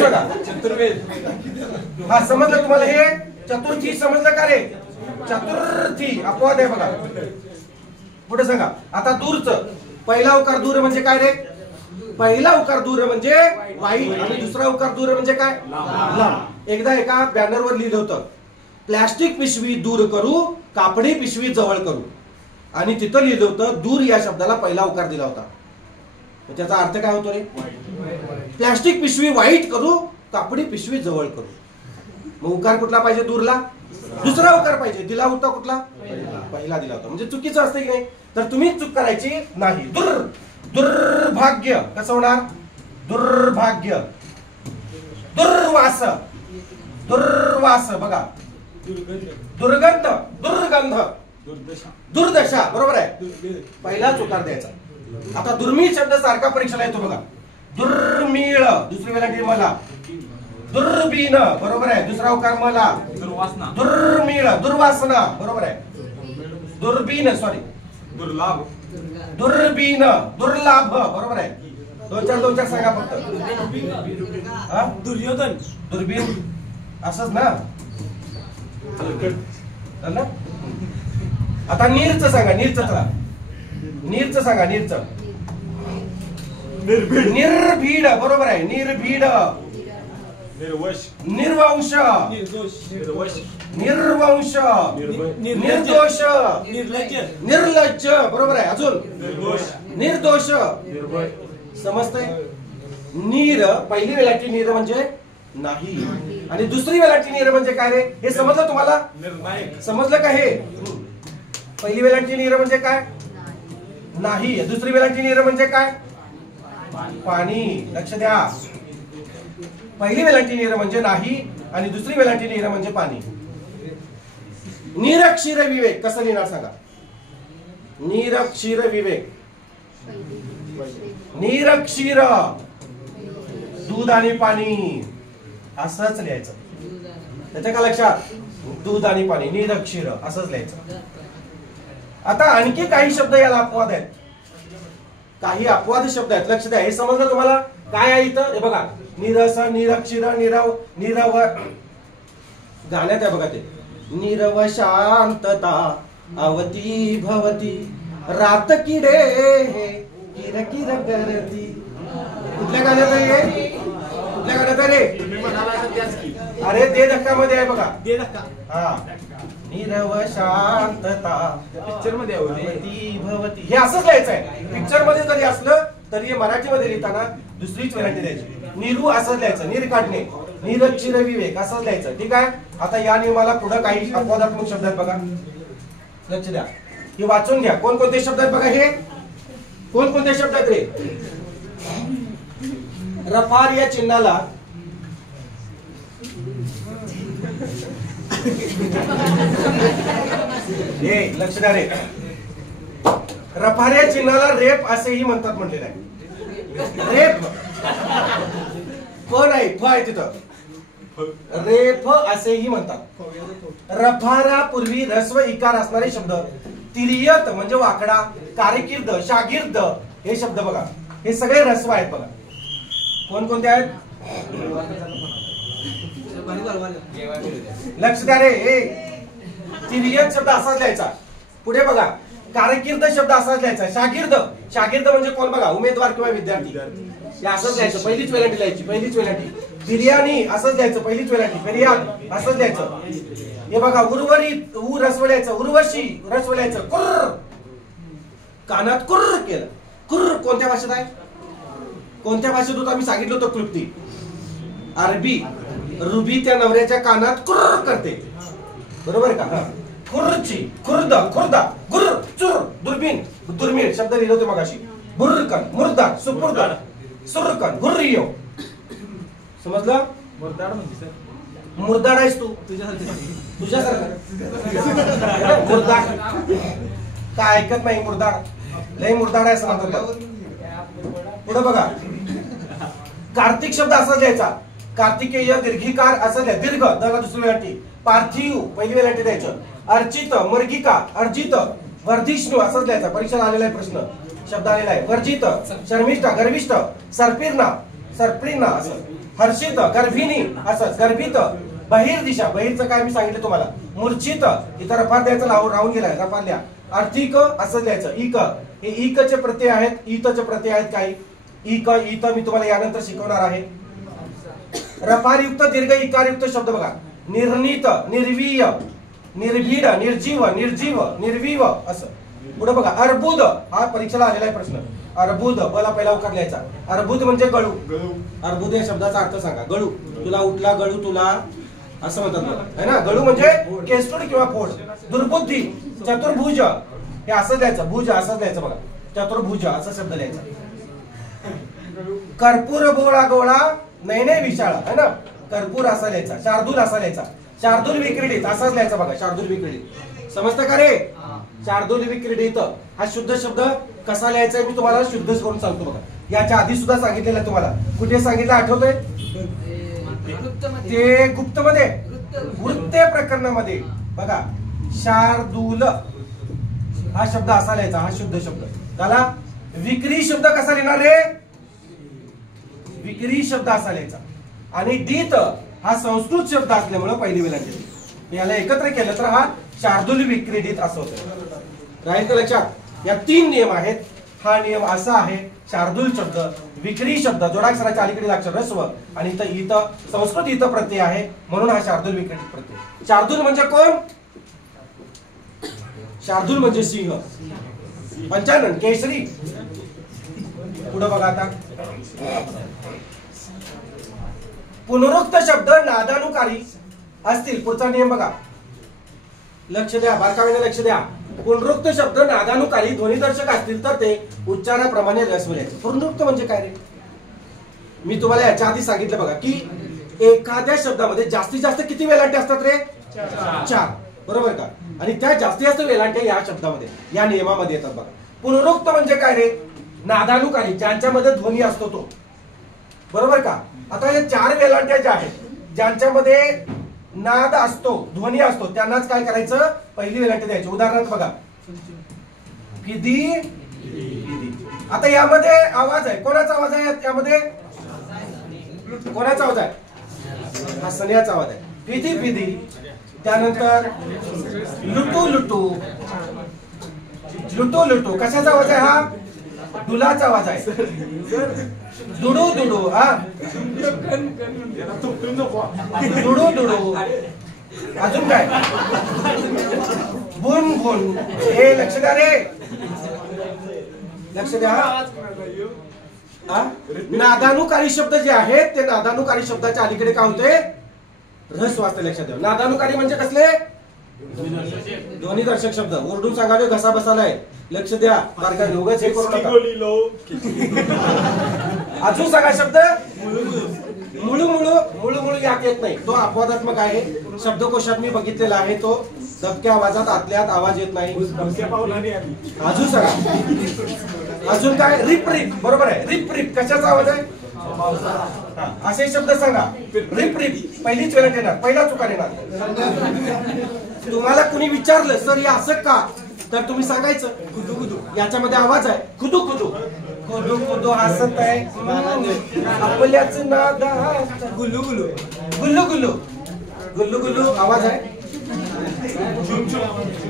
सांगा. चतुर्वेद. हा समजलं तुम्हाला? हे चतुर्थी समजलं का रे? चतुर्थी अपवाद आहे बघा. पुढे सांगा. आता दूरच पहिला उकार दूर म्हणजे काय रे? पहिला उकार दूर म्हणजे वाईट आणि दुसरा उकार दूर म्हणजे काय? लांब. एकदा एका बॅनरवर लिहिलं होतं, प्लास्टिक पिशवी दूर करू, कापडी पिशवी जवळ करू. आणि तिथं लिहिलं होतं दूर या शब्दाला पहिला उकार दिला होता. त्याचा अर्थ काय होतो रे? प्लास्टिक पिशवी वाईट करू, कापडी पिशवी जवळ करू. मग उकार कुठला पाहिजे? दूरला दुसरा उकार पाहिजे. दिला होता कुठला? पहिला दिला होता. म्हणजे चुकीचं असतं की नाही? तर तुम्ही चूक करायची नाही. दुर्भाग्य कसं होणार? दुर्भाग्य. दुर्वास. दुर्वास बघा. दुर्गंध. दुर्गंध. दुर्दशा. बरोबर आहे. पहिलाच उकार द्यायचा. आता दुर्मिळ शब्द सारखा परीक्षेला येतो बघा. दुर्मिळ. दुसरी वेळा मला. दुर्बीन. बरोबर आहे. दुसरा उकार मला. दुर्मिळ. दुर्वासना. बरोबर आहे. दुर्बीन. सॉरी. दुर्लाभ. दुर्बीन. दुर्लाभ. बरोबर आहे. दोन चार सांगा फक्त. दुर्योधन. दुर्बीन असंच ना? आता नीरच सांगा. नीरच. चला. नीरच सांगा. नीरच. निर्भीड. बरोबर आहे. निर्भीड. निर्वंश. निर्वंश. निर्वंश. निर्दोष. निर्लज्ज. बरोबर आहे. अजून निर्दोष. समजतंय? नीर पहिली वेलाची नीर म्हणजे नाही आणि दुसरी वेलाची नीर म्हणजे काय रे? हे समजलं तुम्हाला? समजलं का? हे पहिली वेलाची नीर म्हणजे काय? नाही. दुसरी वेलाची नीर म्हणजे काय? पाणी. लक्ष द्या. पहिली वेलांटी नीर म्हणजे नाही आणि दुसरी वेलांटी नीर म्हणजे पाणी. निरक्षीर विवेक कसं लिहिणार सांगा? निरक्षीर विवेक. निरक्षीर दूध आणि पाणी असंच लिहायचं. त्याच्या का लक्षात? दूध आणि पाणी. निरक्षीर असंच लिहायचं. आता आणखी काही शब्द याला अपवाद आहेत. काही अपवाद शब्द आहेत. लक्ष द्या. हे समजलं तुम्हाला? काय आहे इथं? हे बघा. निरस, निरक्षीर, निरव, निरव. गाण्यात आहे बघा ते. निरव शांतता अवती भवती रात किडे किर किर करती. कुठल्या गाण्यात आहे? कुठल्या गाण्यात आहे रे? अरे दे धक्का मध्ये आहे बघा. दे धक्का. हा. निरव शांतता पिक्चर मध्ये अवती भवती. हे असंच लिहायचं आहे. पिक्चर मध्ये जरी असलं तरी मराठीमध्ये लिहिताना दुसरीच व्हरायटी द्यायची. निरू असं लिहायचं. नीर काढणे. निरक्षीर विवेक असं लिहायचं. ठीक आहे. आता या नियमाला पुढे काही अपवादात्मक शब्द आहेत बघा. लक्ष द्या. हे वाचून घ्या. कोणकोणते शब्द आहेत बघा. हे कोणकोणते शब्द आहेत रे? रफार या चिन्हाला हे लक्ष द्या रे. रफार या चिन्हाला रेप असेही म्हणतात म्हटलेलं आहे. रेप फ नाही, फ आहे तिथं. रेफ असेही म्हणतात. रफारा पूर्वी ऱ्हस्व इकार असणारे शब्द. तिर्यत म्हणजे वाकडा, कारकीर्द, शागिर्द हे शब्द बघा, हे सगळे ऱ्हस्व आहेत बघा. कोणकोणते आहेत? लक्ष द्या रे. तिर्यत शब्द असाच लिहायचा. पुढे बघा, कारकीर्द शब्द असाच लिहायचा. शागिर्द, शागिर्द म्हणजे कोण बघा, उमेदवार किंवा विद्यार्थी. हे असंच लिहायचं, पहिलीच वेलांटी लिहायची, पहिलीच वेलांटी. बिर्याणी असंच लिहायचं, पहिलीच वेलांटी. बिर्याण असंच लिहायचं. हे बघा, उर्वरित, उ ऱ्हस्व लिहायचं. उर्वशी ऱ्हस्व लिहायचं. कुर्र, कानात कुर्र केलं. कुर्र कोणत्या भाषेत आहे? कोणत्या भाषेत होतं आम्ही सांगितलं होतं? क्लृप्ती. अरबी. रुबी त्या नवऱ्याच्या कानात कुर्र करते, बरोबर का? खुर्ची, खुर्द, खुर्दा, गुर्र, चुर, दुर्बीन, दुर्मीळ शब्द लिहिले होते मगाशी. बुर्रकन, मुर्दा, सुपुर्द, सुरकन, गुर्रियो. समजलं? मुर्दाड म्हणजे सर, मुर्दाड आहेस तू, तुझ्यासारखं मुर्दाड. काय ऐकत नाही? मुर्दाड, लय मुर्दाड आहे असं म्हणतात. पुढे बघा, कार्तिक शब्द असा लिहायचा. कार्तिकेय दीर्घिकार असं लिहा. दीर्घ त्याला दुसरी वेलांटी. पार्थिव पहिली वेलांटी द्यायचं. अर्चित, मर्गिका, अर्जित, वर्धिष्णू असंच लिहायचा. परीक्षेला आलेला आहे प्रश्न, शब्द आलेला आहे. वर्जित, शर्मिष्ठ, गर्विष्ठ, सर्पिर्णा, सर्पिर्णा असं. हर्षित, गर्भिणी असं. गर्भित, बहिर्दिशा, बहिरचं काय मी सांगितलं तुम्हाला. मूर्छित, इथं रफार द्यायचं, राहून गेलाय, रफार लिहा. आर्थिक असं लिहायचं. इक, हे इकचे प्रत्यय आहेत, इतचे प्रत्यय आहेत काही. इक, इत मी तुम्हाला यानंतर शिकवणार आहे. रफारयुक्त दीर्घ इकारयुक्त शब्द बघा. निर्णित, निर्वीय, निर्भीड, निर्जीव, निर्जीव, निर्वीव असं. पुढे बघा, अर्बुद, हा परीक्षेला आलेला आहे प्रश्न. अर्बुद, बला पहिला उकार लिहायचा. अर्बुद म्हणजे गळू. अर्बुद या शब्दाचा अर्थ सांगा. गळू, तुला उठला गळू तुला असं म्हणतात है ना. गळू म्हणजे केसटूड किंवा फोड. दुर्बुद्धी, चतुर्भुज हे असं द्यायचं. भुज असंच द्यायचं बघा. चतुर्भुज असा शब्द लिहायचा. कर्पूर गोळा गोळा नैने विशाळा है ना. कर्पूर असा लिहायचा. शार्दूल असा लिहायचा. शार्दूल विक्रीडित असाच लिहायचा बघा. शार्दूल विक्रीडित समजतं का रे? शार्दूल विक्रीडित हा शुद्ध शब्द कसा लिहायचा मी तुम्हाला शुद्ध करून सांगतो बघा. याच्या आधी सुद्धा सांगितलेलं तुम्हाला. कुठे सांगितलं आठवतंय? ते गुप्त मध्ये, वृत्ते प्रकरणामध्ये बघा. शार्दूल हा शब्द असा लिहायचा. हा शुद्ध शब्द. त्याला विक्री शब्द कसा लिहिणार रे? विक्री शब्द असा लिहायचा. आणि डीत हा संस्कृत शब्द असल्यामुळे पहिली वेलांटी. याला एकत्र केलं तर हा शार्दूल विक्रीडित असं होतं. राहील का लक्षात? या तीन नियम आहेत. हा नियम असा आहे. शार्दूल शब्द, विक्री शब्द, जोडाक्षराच्या अलीकडील अक्षर ह्रस्व आणि इथं संस्कृत इथं प्रत्यय आहे म्हणून हा शार्दूल विक्रीडित प्रत्यय. शार्दूल म्हणजे कोण? शार्दूल म्हणजे सिंह, पंचानन, केसरी. पुढे बघा आता. पुनरुक्त शब्द नादानुकारी असतील. पुढचा नियम बघा. लक्ष द्या, बारकाईने लक्ष द्या. पुनरुक्त शब्द नादानुकारी ध्वनिदर्शक असतील तर ते उच्चाराप्रमाणे ऱ्हस्व लिहायचे. पुनरुक्त म्हणजे काय रे? मी तुम्हाला याच्या आधी सांगितलं बघा की एखाद्या शब्दामध्ये जास्तीत जास्त किती वेलांटी असतात रे? 4, बरोबर का? आणि त्या जास्तीत जास्त वेलांटी या शब्दामध्ये, या नियमामध्ये येतात बघा. पुनरुक्त म्हणजे काय रे? नादानुकारी, ज्यांच्यामध्ये ध्वनी असतो तो, बरोबर का? आता या 4 वेलांट्या ज्या आहेत ज्यांच्यामध्ये नाद असतो, ध्वनी असतो, त्यांनाच काय करायचं? पहिली वेलांटी द्यायची. उदाहरणार्थ बघा, फिदी, आता यामध्ये आवाज आहे. कोणाचा आवाज आहे यामध्ये? कोणाचा आवाज आहे? हा सन्याचा आवाज आहे. फिदी फिदी. त्यानंतर लुटू लुटू, लुटू लुटू कशाचा आवाज आहे? हा दुलाचा आवाज आहे. दुडू दुडू, हा दुडू दुडू. अजून काय? बुन बुन. हे लक्ष द्या रे, लक्ष द्या. नादानुकारी शब्द जे आहेत ते नादानुकारी शब्दाच्या अलीकडे काय होते? ऱ्हस्व असते. लक्षात द्या. नादानुकारी म्हणजे कसले? ध्वनिदर्शक शब्द. ओरडून सांगावे घसा बसालाय. लक्ष द्या. बारकाईने उगाच हे करू नका. अजून सांगा शब्द. मुळू मुळू. मुळू मुळू यात येत नाही. तो अपवादात्मक आहे. शब्दकोशात मी बघितलेला आहे. तो दबक्या आवाजात आतल्यात आवाज येत नाही. अजून सांगा. अजून काय? रिप रिप. बरोबर आहे. रिप रिप कशाचा आवाज आहे? असे शब्द सांगा. रिप रिप पहिलीच वेळ येणार, पहिला चुकार येणार. तुम्हाला कुणी विचारलं सर हे असं का, तर तुम्ही सांगायचं खुदू खुदू, याच्यामध्ये आवाज आहे. खुदू खुदू खुदू खुदू हसत आहे आपल्याच नादात. गुल्लू गुल्लू गुल्लू गुल्लू गुल्लू गुल्लू आवाज आहे.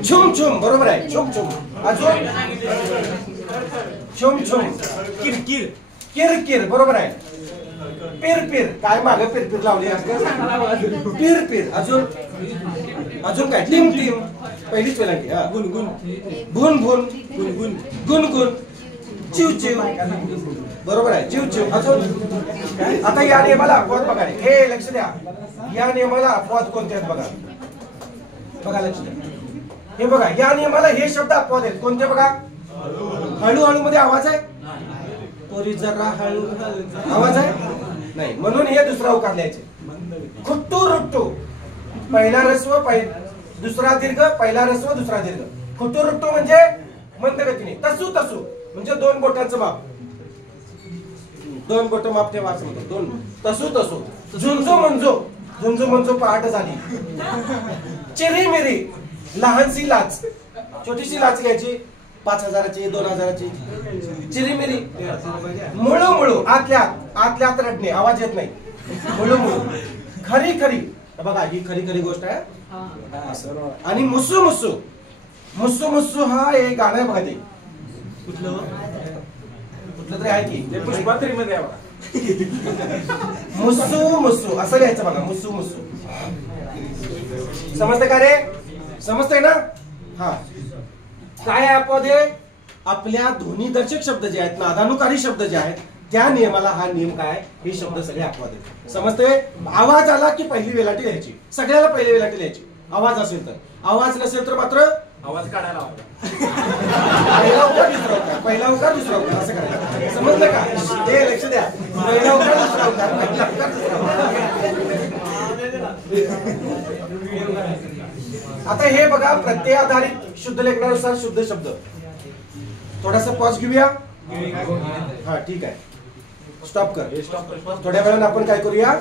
छुम छुम बरोबर आहे. छुम छुम. अजून छुम छुम. किर किर किर किर बरोबर आहे. पिर पिर काय मागे पिर पिर लावली पिर पिर. अजून अजून काय. टिम टिम पहिलीच वेळांकी. गुणगुण भुन भुन गुणगुण गुणगुण. चिव चिव बरोबर आहे. चिव चिव. अजून आता या नियमाला अपवाद बघा. हे लक्ष द्या, या नियमाला अपवाद कोणते आहेत बघा. बघा लक्ष द्या. हे बघा या नियमाला हे शब्द अपवाद आहेत. कोणते बघा. हळूहळू मध्ये आवाज आहे. पोरी जरा हळू आवाज आहे नाही, म्हणून हे दुसरा उकार लिहायचे. खुट्टू रुट्टू पहिला रस्व दुसरा दीर्घ, पहिला रस्व दुसरा दीर्घ. खुट्टू रुट्टू म्हणजे मंद गतीने. तसू तसू म्हणजे दोन बोटांचं माप. दोन बोट माप ठेवा असं म्हणतो. दोन तसू तसू. झुंजू मंजू झुंजू मंजू पहाट झाली. चिरी मिरी लहानशी लाच, छोटीशी लाच घ्यायची 5,000ची 2,000ची. चिरीमिरी. मुळू मुळू आतल्या आत रडणे, आवाज येत नाही. मुळू मुळू. खरी खरी बघा ही खरी खरी गोष्ट आहे. आणि मुसू मुसू. मुसू मुसू हा एक गाणं आहे बघा. ते कुठलं तरी आहे की पुष्पात्रीमध्ये. मुसू मुसू असं लिहायचं बघा. मुसू मुसू. समजतंय का रे. समजतंय ना. हा काय अपवाद आहे. आपल्या ध्वनिदर्शक शब्द जे आहेत, नादानुकारी शब्द जे आहेत, त्या नियमाला हा नियम काय. हे शब्द सगळे अपवाद आहेत. समजतंय. आवाज आला की पहिली वेलाटी लिहायची. सगळ्याला पहिली वेलाटी लिहायची. आवाज असेल तर. आवाज नसेल तर मात्र आवाज काढायला पहिला उकार दुसरा उकार, पहिला उकार दुसरा उकार असं करायचं. समजलं का. हे लक्ष द्या. पहिला उकार दुसरा उकार, पहिला उकार दुसरा उकार. आता हे बघा प्रत्यय आधारित शुद्ध लेखनानुसार शुद्ध शब्द. थोडासा पॉज घेऊया. हा ठीक आहे. स्टॉप कर. थोड्या वेळाने आपण काय करूया.